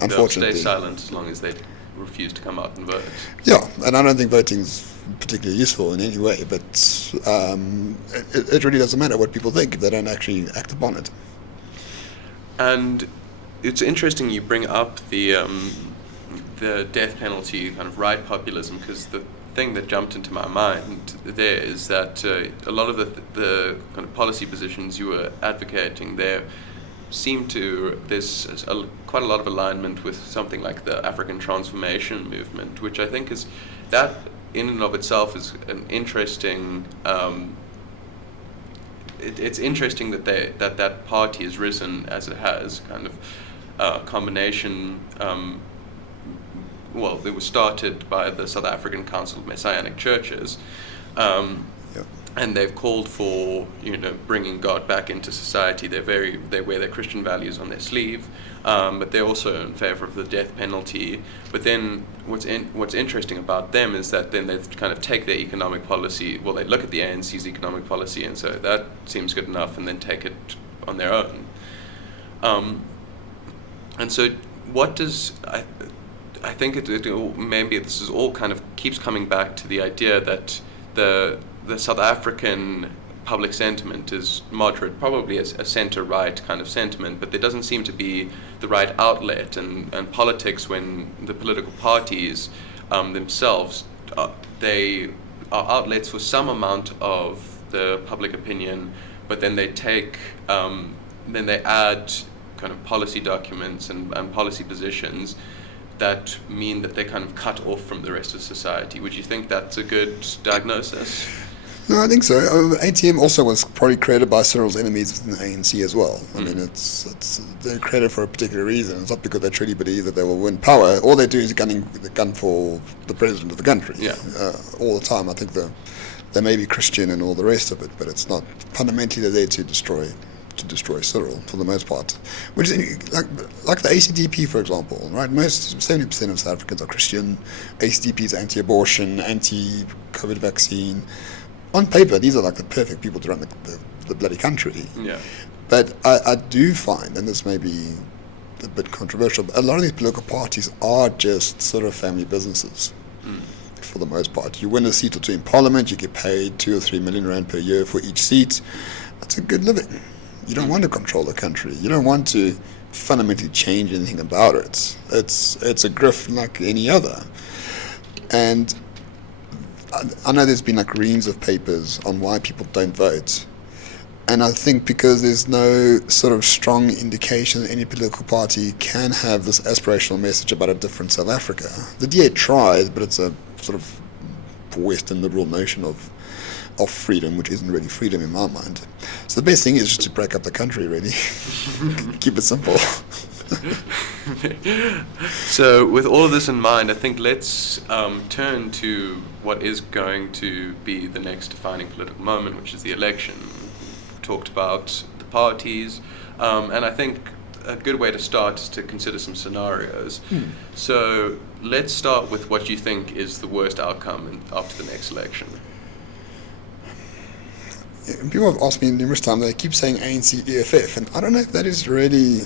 Unfortunately. They'll stay silent as long as they refuse to come out and vote. Yeah, and I don't think voting's particularly useful in any way, but it really doesn't matter what people think if they don't actually act upon it. And it's interesting you bring up the death penalty kind of right populism, because the thing that jumped into my mind there is that a lot of the kind of policy positions you were advocating there there's quite a lot of alignment with something like the African transformation movement, which I think is, that in and of itself is an interesting, it's interesting that that party has risen as it has, kind of combination, well, it was started by the South African Council of Messianic Churches, and they've called for, bringing God back into society. They wear their Christian values on their sleeve, but they're also in favor of the death penalty. But then what's interesting about them is that then they kind of take their economic policy, well, they look at the ANC's economic policy and so that seems good enough, and then take it on their own. And so what does, I think maybe this is all kind of keeps coming back to the idea that the South African public sentiment is moderate, probably a centre-right kind of sentiment, but there doesn't seem to be the right outlet, and politics, when the political parties themselves, they are outlets for some amount of the public opinion, but then they take, then they add kind of policy documents and policy positions that mean that they're kind of cut off from the rest of society. Would you think that's a good diagnosis? No, I think so. ATM also was probably created by Cyril's enemies within the ANC as well. I mean, they're created for a particular reason. It's not because they truly believe that they will win power. All they do is gun for the president of the country all the time. I think they may be Christian and all the rest of it, but it's not fundamentally they're there to destroy Cyril for the most part. Which is like the ACDP, for example, right? Most 70% of South Africans are Christian. ACDP is anti-abortion, anti-COVID vaccine. On paper, these are like the perfect people to run the bloody country. Yeah. But I do find, and this may be a bit controversial, but a lot of these political parties are just sort of family businesses. corrupt for the most part. You win a seat or two in parliament, you get paid 2 or 3 million rand per year for each seat. That's a good living. You don't want to control the country. You don't want to fundamentally change anything about it. It's a grift like any other. And I know there's been like reams of papers on why people don't vote. And I think because there's no sort of strong indication that any political party can have this aspirational message about a different South Africa. The DA tries, but it's a sort of Western liberal notion of freedom, which isn't really freedom in my mind. So the best thing is just to break up the country, really. Keep it simple. So with all of this in mind, I think let's turn to what is going to be the next defining political moment, which is the election. We talked about the parties, and I think a good way to start is to consider some scenarios. So let's start with what you think is the worst outcome after the next election. People have asked me numerous times, they keep saying ANC EFF, and I don't know if that is really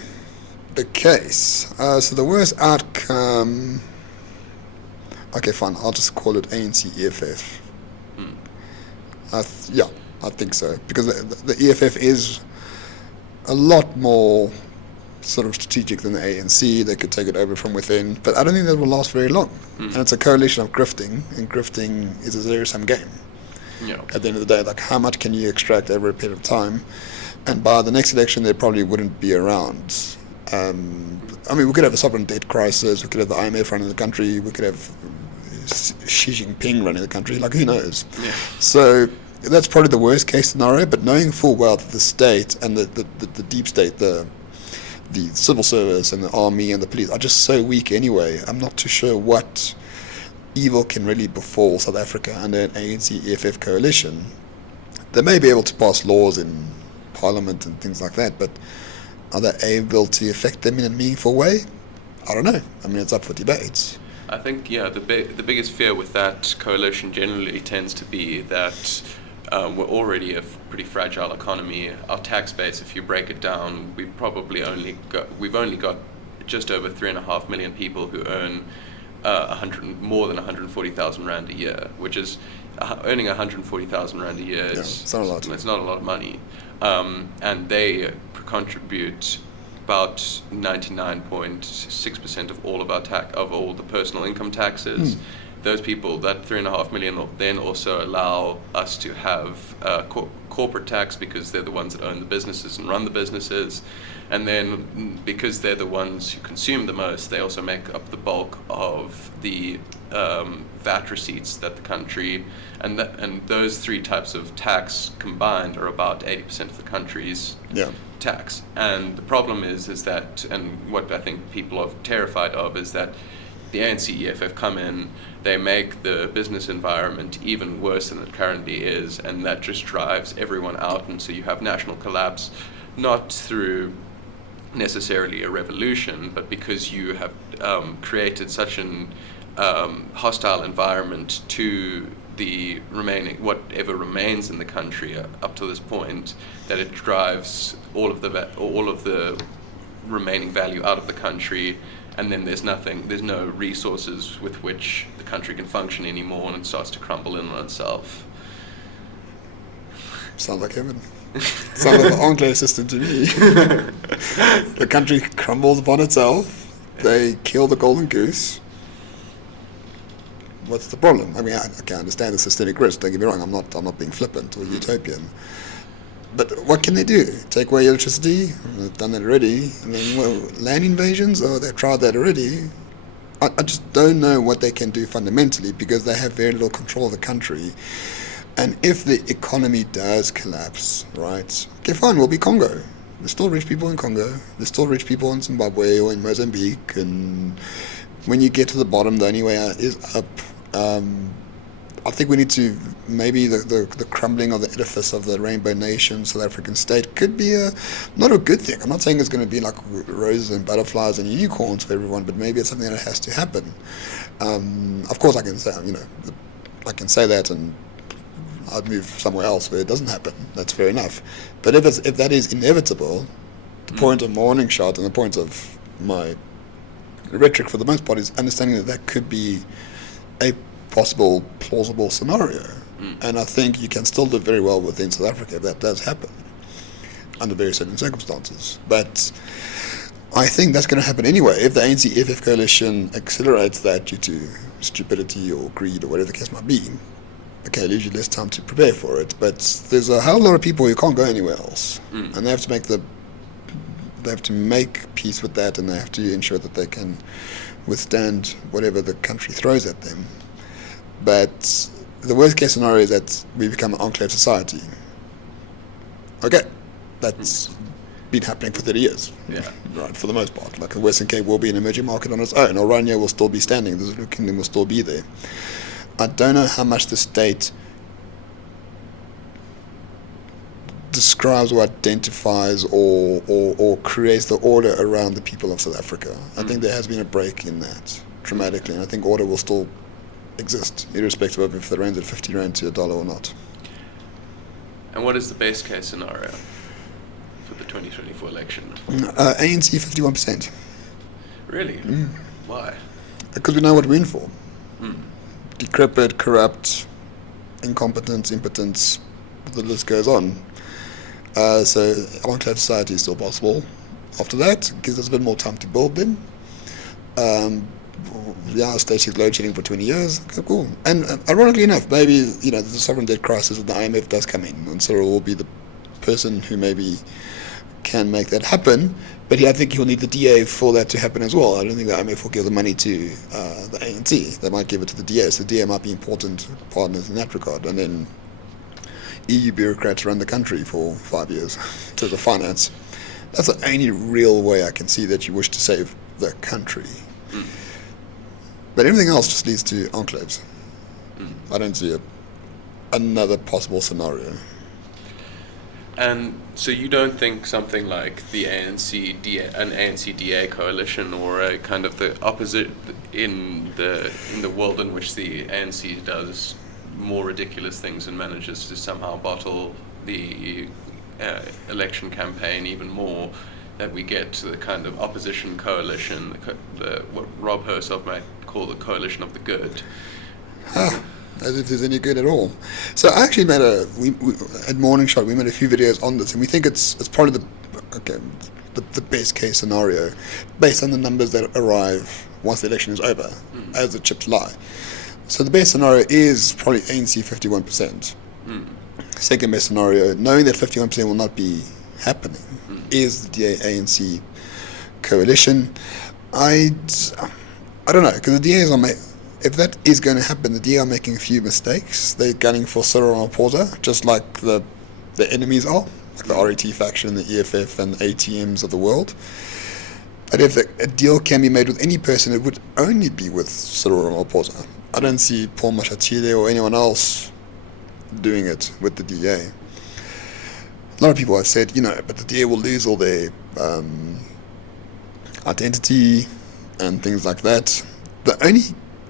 the case. So the worst outcome, okay, fine, I'll just call it ANC EFF. Yeah, I think so, because the EFF is a lot more sort of strategic than the ANC. They could take it over from within, but I don't think that will last very long. And it's a coalition of grifting, and grifting is a zero-sum game. Yeah. At the end of the day, like how much can you extract over a period of time? And by the next election, they probably wouldn't be around. I mean, we could have a sovereign debt crisis, we could have the IMF running the country, we could have Xi Jinping running the country, like who knows? Yeah. So that's probably the worst case scenario, but knowing full well that the state and the deep state, the civil service and the army and the police are just so weak anyway, I'm not too sure what evil can really befall South Africa under an ANC EFF coalition. They may be able to pass laws in parliament and things like that, but are they able to affect them in a meaningful way? I don't know. I mean, it's up for debate. I think, yeah, the biggest fear with that coalition generally tends to be that we're already a pretty fragile economy. Our tax base, if you break it down, we've only got just over 3.5 million people who earn more than 140,000 rand a year, which is earning 140,000 rand a year. It's not a lot. It's not a lot of money, and they contribute about 99.6% of all of all the personal income taxes. Those people, that 3.5 million, then also allow us to have corporate tax because they're the ones that own the businesses and run the businesses. And then because they're the ones who consume the most, they also make up the bulk of the VAT receipts that the country, and those three types of tax combined are about 80% of the country's tax. And the problem is that, and what I think people are terrified of, is that the ANC EFF come in, they make the business environment even worse than it currently is, and that just drives everyone out, and so you have national collapse, not through necessarily a revolution, but because you have created such an hostile environment to the whatever remains in the country up to this point, that it drives all of the remaining value out of the country, and then there's no resources with which the country can function anymore, and it starts to crumble in on itself. Sounds like heaven. Sounds like an enclave system to me. The country crumbles upon itself. They kill the golden goose. What's the problem? I mean, I can understand the systemic risk. Don't get me wrong. I'm not being flippant or utopian. But what can they do? Take away electricity? They've done that already. And then land invasions? Oh, they've tried that already. I just don't know what they can do fundamentally because they have very little control of the country. And if the economy does collapse, right? Okay, fine, we'll be Congo. There's still rich people in Congo. There's still rich people in Zimbabwe or in Mozambique. And when you get to the bottom, the only way out is up. I think we need to, maybe the crumbling of the edifice of the Rainbow Nation, South African state, could be not a good thing. I'm not saying it's going to be like roses and butterflies and unicorns for everyone, but maybe it's something that has to happen. Of course, I can say that, and I'd move somewhere else where it doesn't happen. That's fair enough. But if that is inevitable, the point of my warning shot and the point of my rhetoric for the most part is understanding that could be a possible plausible scenario. And I think you can still live very well within South Africa if that does happen under very certain circumstances. But I think that's going to happen anyway if the ANC-EFF coalition accelerates that due to stupidity or greed or whatever the case might be. Okay, it leaves you less time to prepare for it, but there's a whole lot of people who can't go anywhere else, and they have to make peace with that, and they have to ensure that they can withstand whatever the country throws at them. But the worst case scenario is that we become an enclave society. Okay, that's been happening for 30 years, right, for the most part. Like the Western Cape will be an emerging market on its own. Oranje will still be standing. The Zulu Kingdom will still be there. I don't know how much the state describes or identifies or creates the order around the people of South Africa. I think there has been a break in that dramatically, and I think order will still exist, irrespective of if the rand's at 50 rand to $1 or not. And what is the best case scenario for the 2024 election? ANC 51%. Really? Why? Because we know what we're in for. Decrepit, corrupt, incompetence, impotence, the list goes on. So enclave society is still possible. After that, it gives us a bit more time to build them. Static load shedding for 20 years. Okay, cool. And ironically enough, maybe the sovereign debt crisis of the IMF does come in, and Cyril will be the person who maybe can make that happen. But I think he'll need the DA for that to happen as well. I don't think the IMF will give the money to the ANC. They might give it to the DA. So the DA might be important partners in that regard. And then EU bureaucrats run the country for 5 years to the finance. That's the only real way I can see that you wish to save the country. But everything else just leads to enclaves. I don't see another possible scenario. And so you don't think something like the an ANC-DA coalition, or a kind of the opposite in the world in which the ANC does more ridiculous things and manages to somehow bottle the election campaign even more, that we get to the kind of opposition coalition, what Rob herself might call the coalition of the good? As if there's any good at all. So I actually made at Morning Shot, we made a few videos on this, and we think it's probably the best case scenario based on the numbers that arrive once the election is over, as the chips lie. So the best scenario is probably ANC 51%. Second best scenario, knowing that 51% will not be happening, is the DA-ANC coalition. I don't know, because the DA is if that is going to happen, the DA are making a few mistakes. They're gunning for Cyril Ramaphosa, just like the enemies are, like the RET faction, the EFF, and the ATMs of the world. But if a deal can be made with any person, it would only be with Cyril Ramaphosa. I don't see Paul Mashatile or anyone else doing it with the DA. A lot of people have said, but the DA will lose all their identity and things like that. The only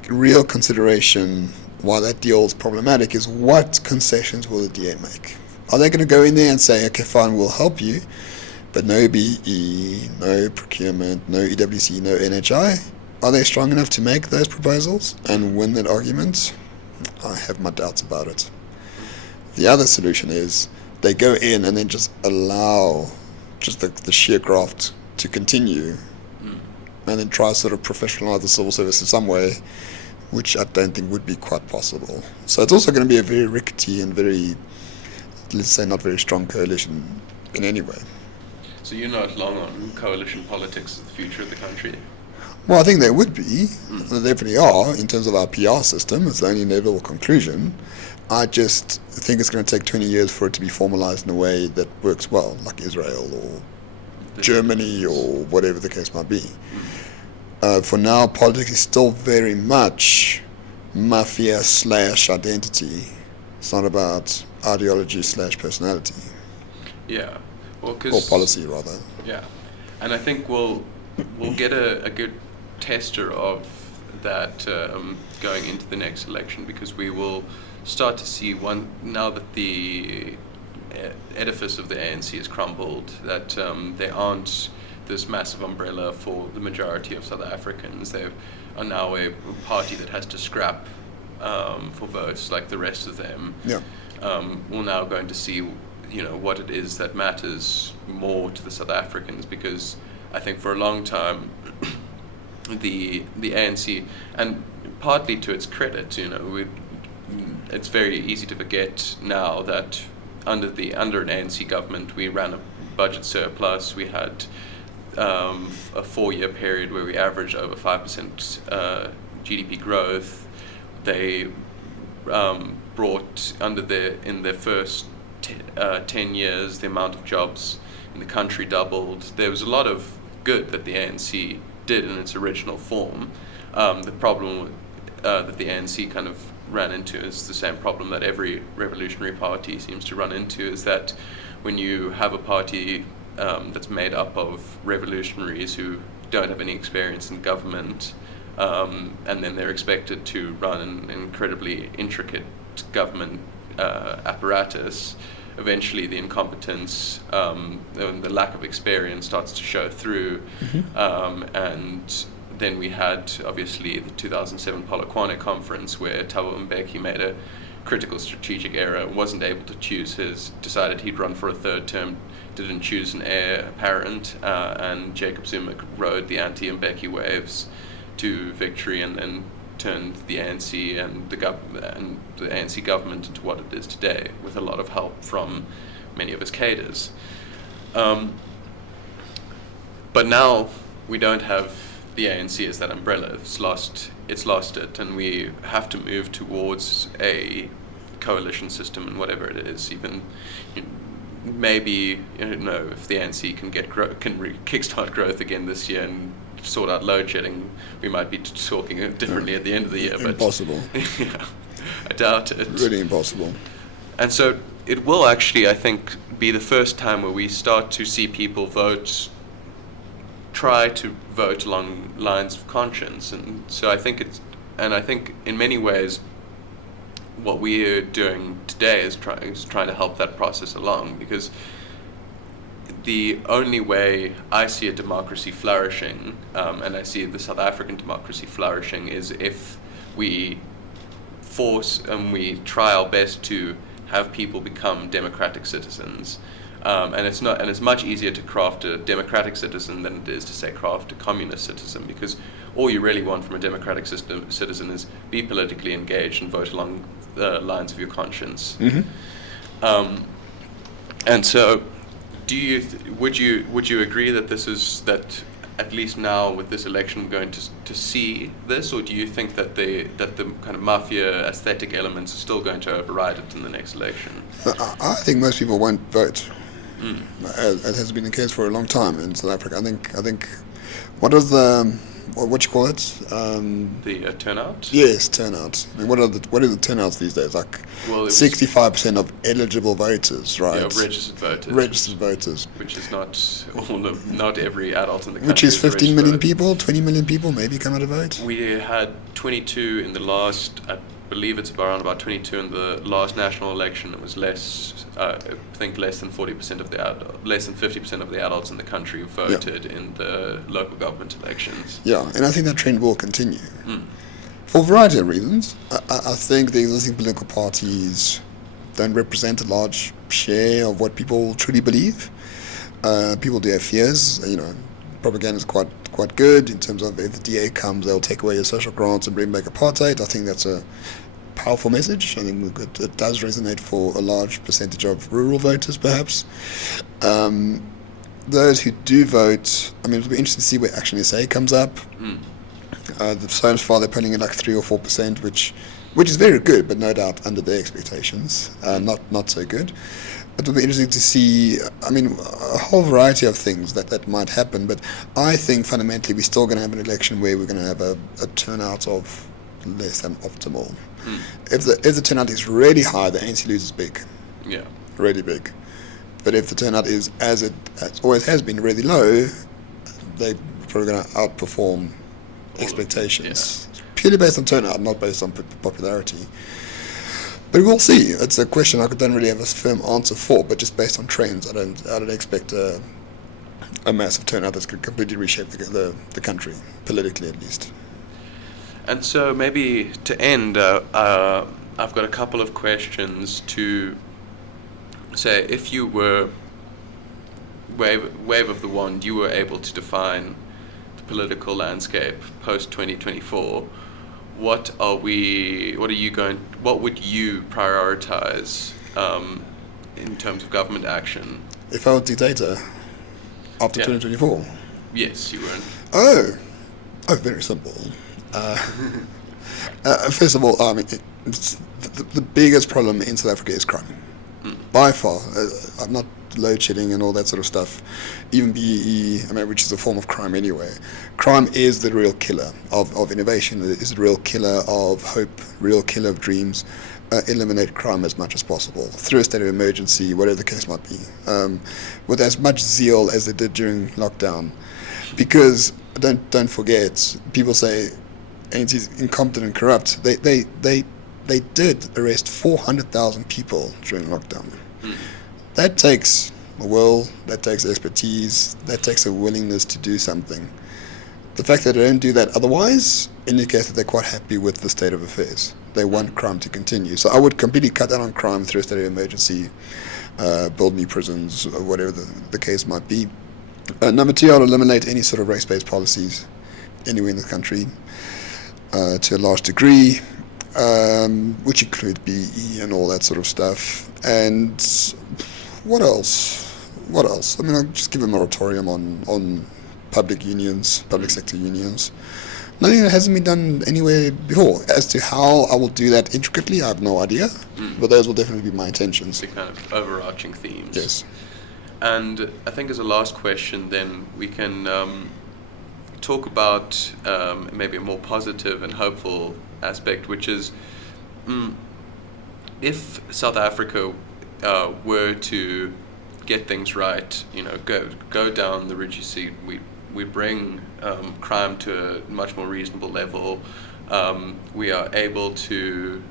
real consideration why that deal is problematic is what concessions will the DA make. Are they going to go in there and say, okay, fine, we'll help you, but no BE, no procurement, no EWC, no NHI? Are they strong enough to make those proposals and win that argument? I have my doubts about it. The other solution is they go in and then just allow just the sheer graft to continue, and then try to sort of professionalize the civil service in some way, which I don't think would be quite possible. So it's also going to be a very rickety and very, let's say, not very strong coalition in any way. So you're not long on coalition politics as the future of the country? Well, I think they would be. They definitely are, in terms of our PR system. It's the only inevitable conclusion. I just think it's going to take 20 years for it to be formalized in a way that works well, like Israel or Germany or whatever the case might be. For now, politics is still very much mafia/identity. It's not about ideology/personality. Yeah. Well, or policy, rather. Yeah. And I think we'll get a good tester of that going into the next election, because we will start to see, now that the edifice of the ANC has crumbled, that they aren't this massive umbrella for the majority of South Africans. They are now a party that has to scrap for votes like the rest of them. Yeah. We're now going to see, what it is that matters more to the South Africans, because I think for a long time the ANC, and partly to its credit, it's very easy to forget now that under an ANC government we ran a budget surplus. We had a 4-year period where we averaged over 5% GDP growth. They brought in their first 10 years, the amount of jobs in the country doubled. There was a lot of good that the ANC did in its original form. The problem that the ANC kind of ran into is the same problem that every revolutionary party seems to run into, is that when you have a party that's made up of revolutionaries who don't have any experience in government, and then they're expected to run an incredibly intricate government apparatus, eventually the incompetence and the lack of experience starts to show through. And then we had, obviously, the 2007 Polokwane conference where Thabo Mbeki made a critical strategic error, wasn't able to decided he'd run for a third term, didn't choose an heir apparent, and Jacob Zuma rode the anti-Mbeki waves to victory, and then turned the ANC and the ANC government into what it is today, with a lot of help from many of its cadres. But now we don't have the ANC as that umbrella. It's lost it, and we have to move towards a coalition system, and whatever it is, even maybe if the ANC can kickstart growth again this year and sort out load shedding, we might be talking differently at the end of the year. Impossible. But yeah, I doubt it. Really impossible. And so it will actually, I think, be the first time where we start to see people try to vote along lines of conscience. And so I think in many ways what we are doing today is trying to help that process along, because the only way I see a democracy flourishing, and I see the South African democracy flourishing, is if we force and we try our best to have people become democratic citizens. And it's much easier to craft a democratic citizen than it is to, say, craft a communist citizen, because all you really want from a democratic citizen is be politically engaged and vote along the lines of your conscience. And so, would you agree that that at least now with this election we're going to see this, or do you think that the kind of mafia aesthetic elements are still going to override it in the next election? I think most people won't vote, as has been the case for a long time in South Africa. I think what you call it? The turnout? Yes, turnout. I mean, what are the turnouts these days? Like 65% of eligible voters, right? Yeah, registered voters. Registered voters. Which is not every adult in the country. Which is 15 million people, 20 million people maybe come out to vote. We had 22 in the last, I believe it's around about 22 in the last national election. It was less, I think less than 50% of the adults in the country voted in the local government elections. Yeah, and I think that trend will continue. For a variety of reasons. I think the existing political parties don't represent a large share of what people truly believe. People do have fears. Propaganda is quite good in terms of if the DA comes, they'll take away your social grants and bring back apartheid. I think that's a powerful message. I think it does resonate for a large percentage of rural voters, perhaps. Those who do vote, it'll be interesting to see where Action SA comes up. So far they're polling at like 3 or 4%, which is very good, but no doubt under their expectations. Not so good. It will be interesting to see, a whole variety of things that might happen, but I think fundamentally we're still going to have an election where we're going to have a turnout of less than optimal. If the turnout is really high, the ANC loses big. Yeah. Really big. But if the turnout is, as it always has been, really low, they're probably going to outperform expectations. Purely based on turnout, not based on popularity. But we'll see. It's a question I don't really have a firm answer for, but just based on trends, I don't expect a massive turnout that's going to completely reshape the country, politically at least. And so maybe to end, I've got a couple of questions to say, if you were wave of the wand, you were able to define the political landscape post 2024. What would you prioritize in terms of government action? If I was dictator after 2024? Yes, you were. Oh, very simple. First of all, I mean, the biggest problem in South Africa is crime. By far. I'm not load shedding and all that sort of stuff. Even BEE, I mean, which is a form of crime anyway. Crime is the real killer of innovation. It is the real killer of hope, real killer of dreams. Eliminate crime as much as possible through a state of emergency, whatever the case might be, with as much zeal as they did during lockdown. Because don't forget, people say ANC is incompetent and corrupt. They did arrest 400,000 people during lockdown. That takes a will, that takes expertise, that takes a willingness to do something. The fact that they don't do that otherwise indicates that they're quite happy with the state of affairs. They want crime to continue. So I would completely cut down on crime through a state of emergency, build new prisons, or whatever the case might be. Number two, I would eliminate any sort of race-based policies anywhere in the country to a large degree, which include BE and all that sort of stuff. And what else? I mean, I'll just give a moratorium on public unions, public sector unions. Nothing that hasn't been done anywhere before. As to how I will do that intricately, I have no idea. But those will definitely be my intentions. The kind of overarching themes. Yes. And I think as a last question, then we can talk about maybe a more positive and hopeful aspect, which is if South Africa were to get things right, go down the route you see, we bring crime to a much more reasonable level. We are able to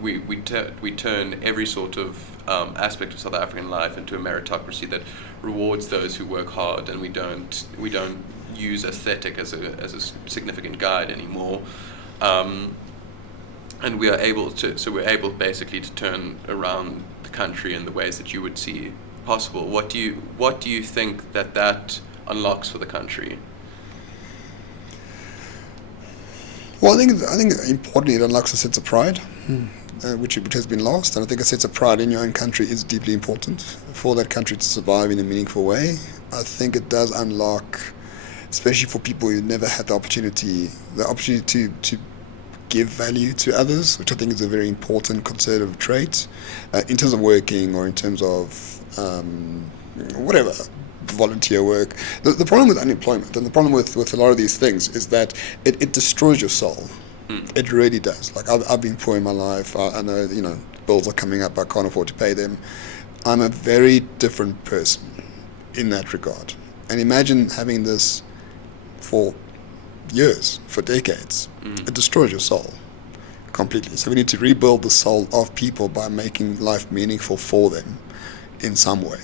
we turn every sort of aspect of South African life into a meritocracy that rewards those who work hard, and we don't use aesthetic as a significant guide anymore. And we're able basically to turn around the country in the ways that you would see possible. What do you think that unlocks for the country? Well, I think importantly it unlocks a sense of pride, which has been lost. And I think a sense of pride in your own country is deeply important for that country to survive in a meaningful way. I think it does unlock, especially for people who never had the opportunity to give value to others, which I think is a very important conservative trait, in terms of working or in terms of whatever, volunteer work. The problem with unemployment and the problem with a lot of these things is that it destroys your soul. It really does. Like I've been poor in my life. I know, bills are coming up. I can't afford to pay them. I'm a very different person in that regard. And imagine having this for years, for decades. It destroys your soul completely. So we need to rebuild the soul of people by making life meaningful for them in some way.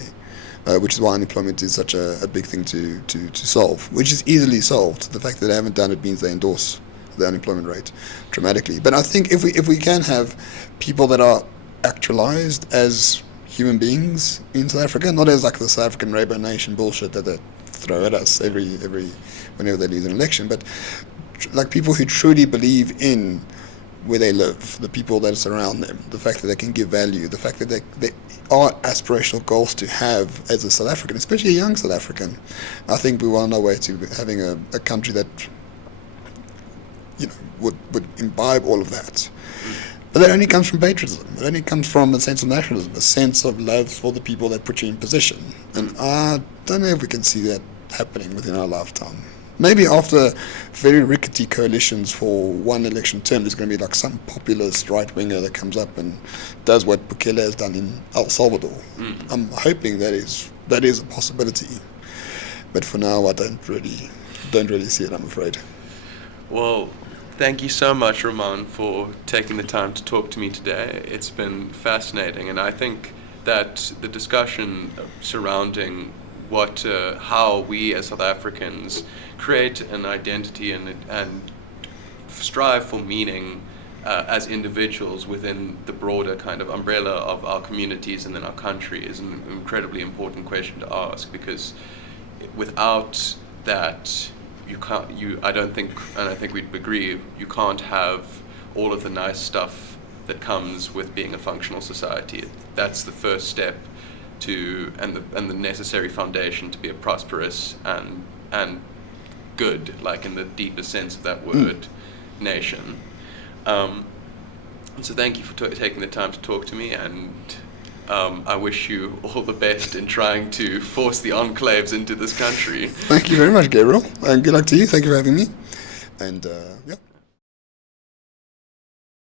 Which is why unemployment is such a big thing to solve, which is easily solved. The fact that they haven't done it means they endorse the unemployment rate dramatically. But I think if we can have people that are actualized as human beings in South Africa, not as like the South African Rainbow Nation bullshit that they throw at us every whenever they lose an election, but like people who truly believe in where they live, the people that surround them, the fact that they can give value, the fact that they are aspirational goals to have as a South African, especially a young South African. I think we're well on our way to having a country that would imbibe all of that. But that only comes from patriotism. It only comes from a sense of nationalism, a sense of love for the people that put you in position. And I don't know if we can see that happening within our lifetime. Maybe after very rickety coalitions for one election term, there's going to be like some populist right-winger that comes up and does what Bukele has done in El Salvador. I'm hoping that is a possibility. But for now, I don't really see it, I'm afraid. Well, thank you so much, Ramon, for taking the time to talk to me today. It's been fascinating, and I think that the discussion surrounding how we as South Africans create an identity and strive for meaning as individuals within the broader kind of umbrella of our communities and then our country is an incredibly important question to ask, because without that, I don't think, and I think we'd agree, you can't have all of the nice stuff that comes with being a functional society. That's the first step to, and the necessary foundation to be a prosperous and good, like in the deepest sense of that word, nation. So thank you for taking the time to talk to me, and I wish you all the best in trying to force the enclaves into this country. Thank you very much, Gabriel, and good luck to you. Thank you for having me. And yeah.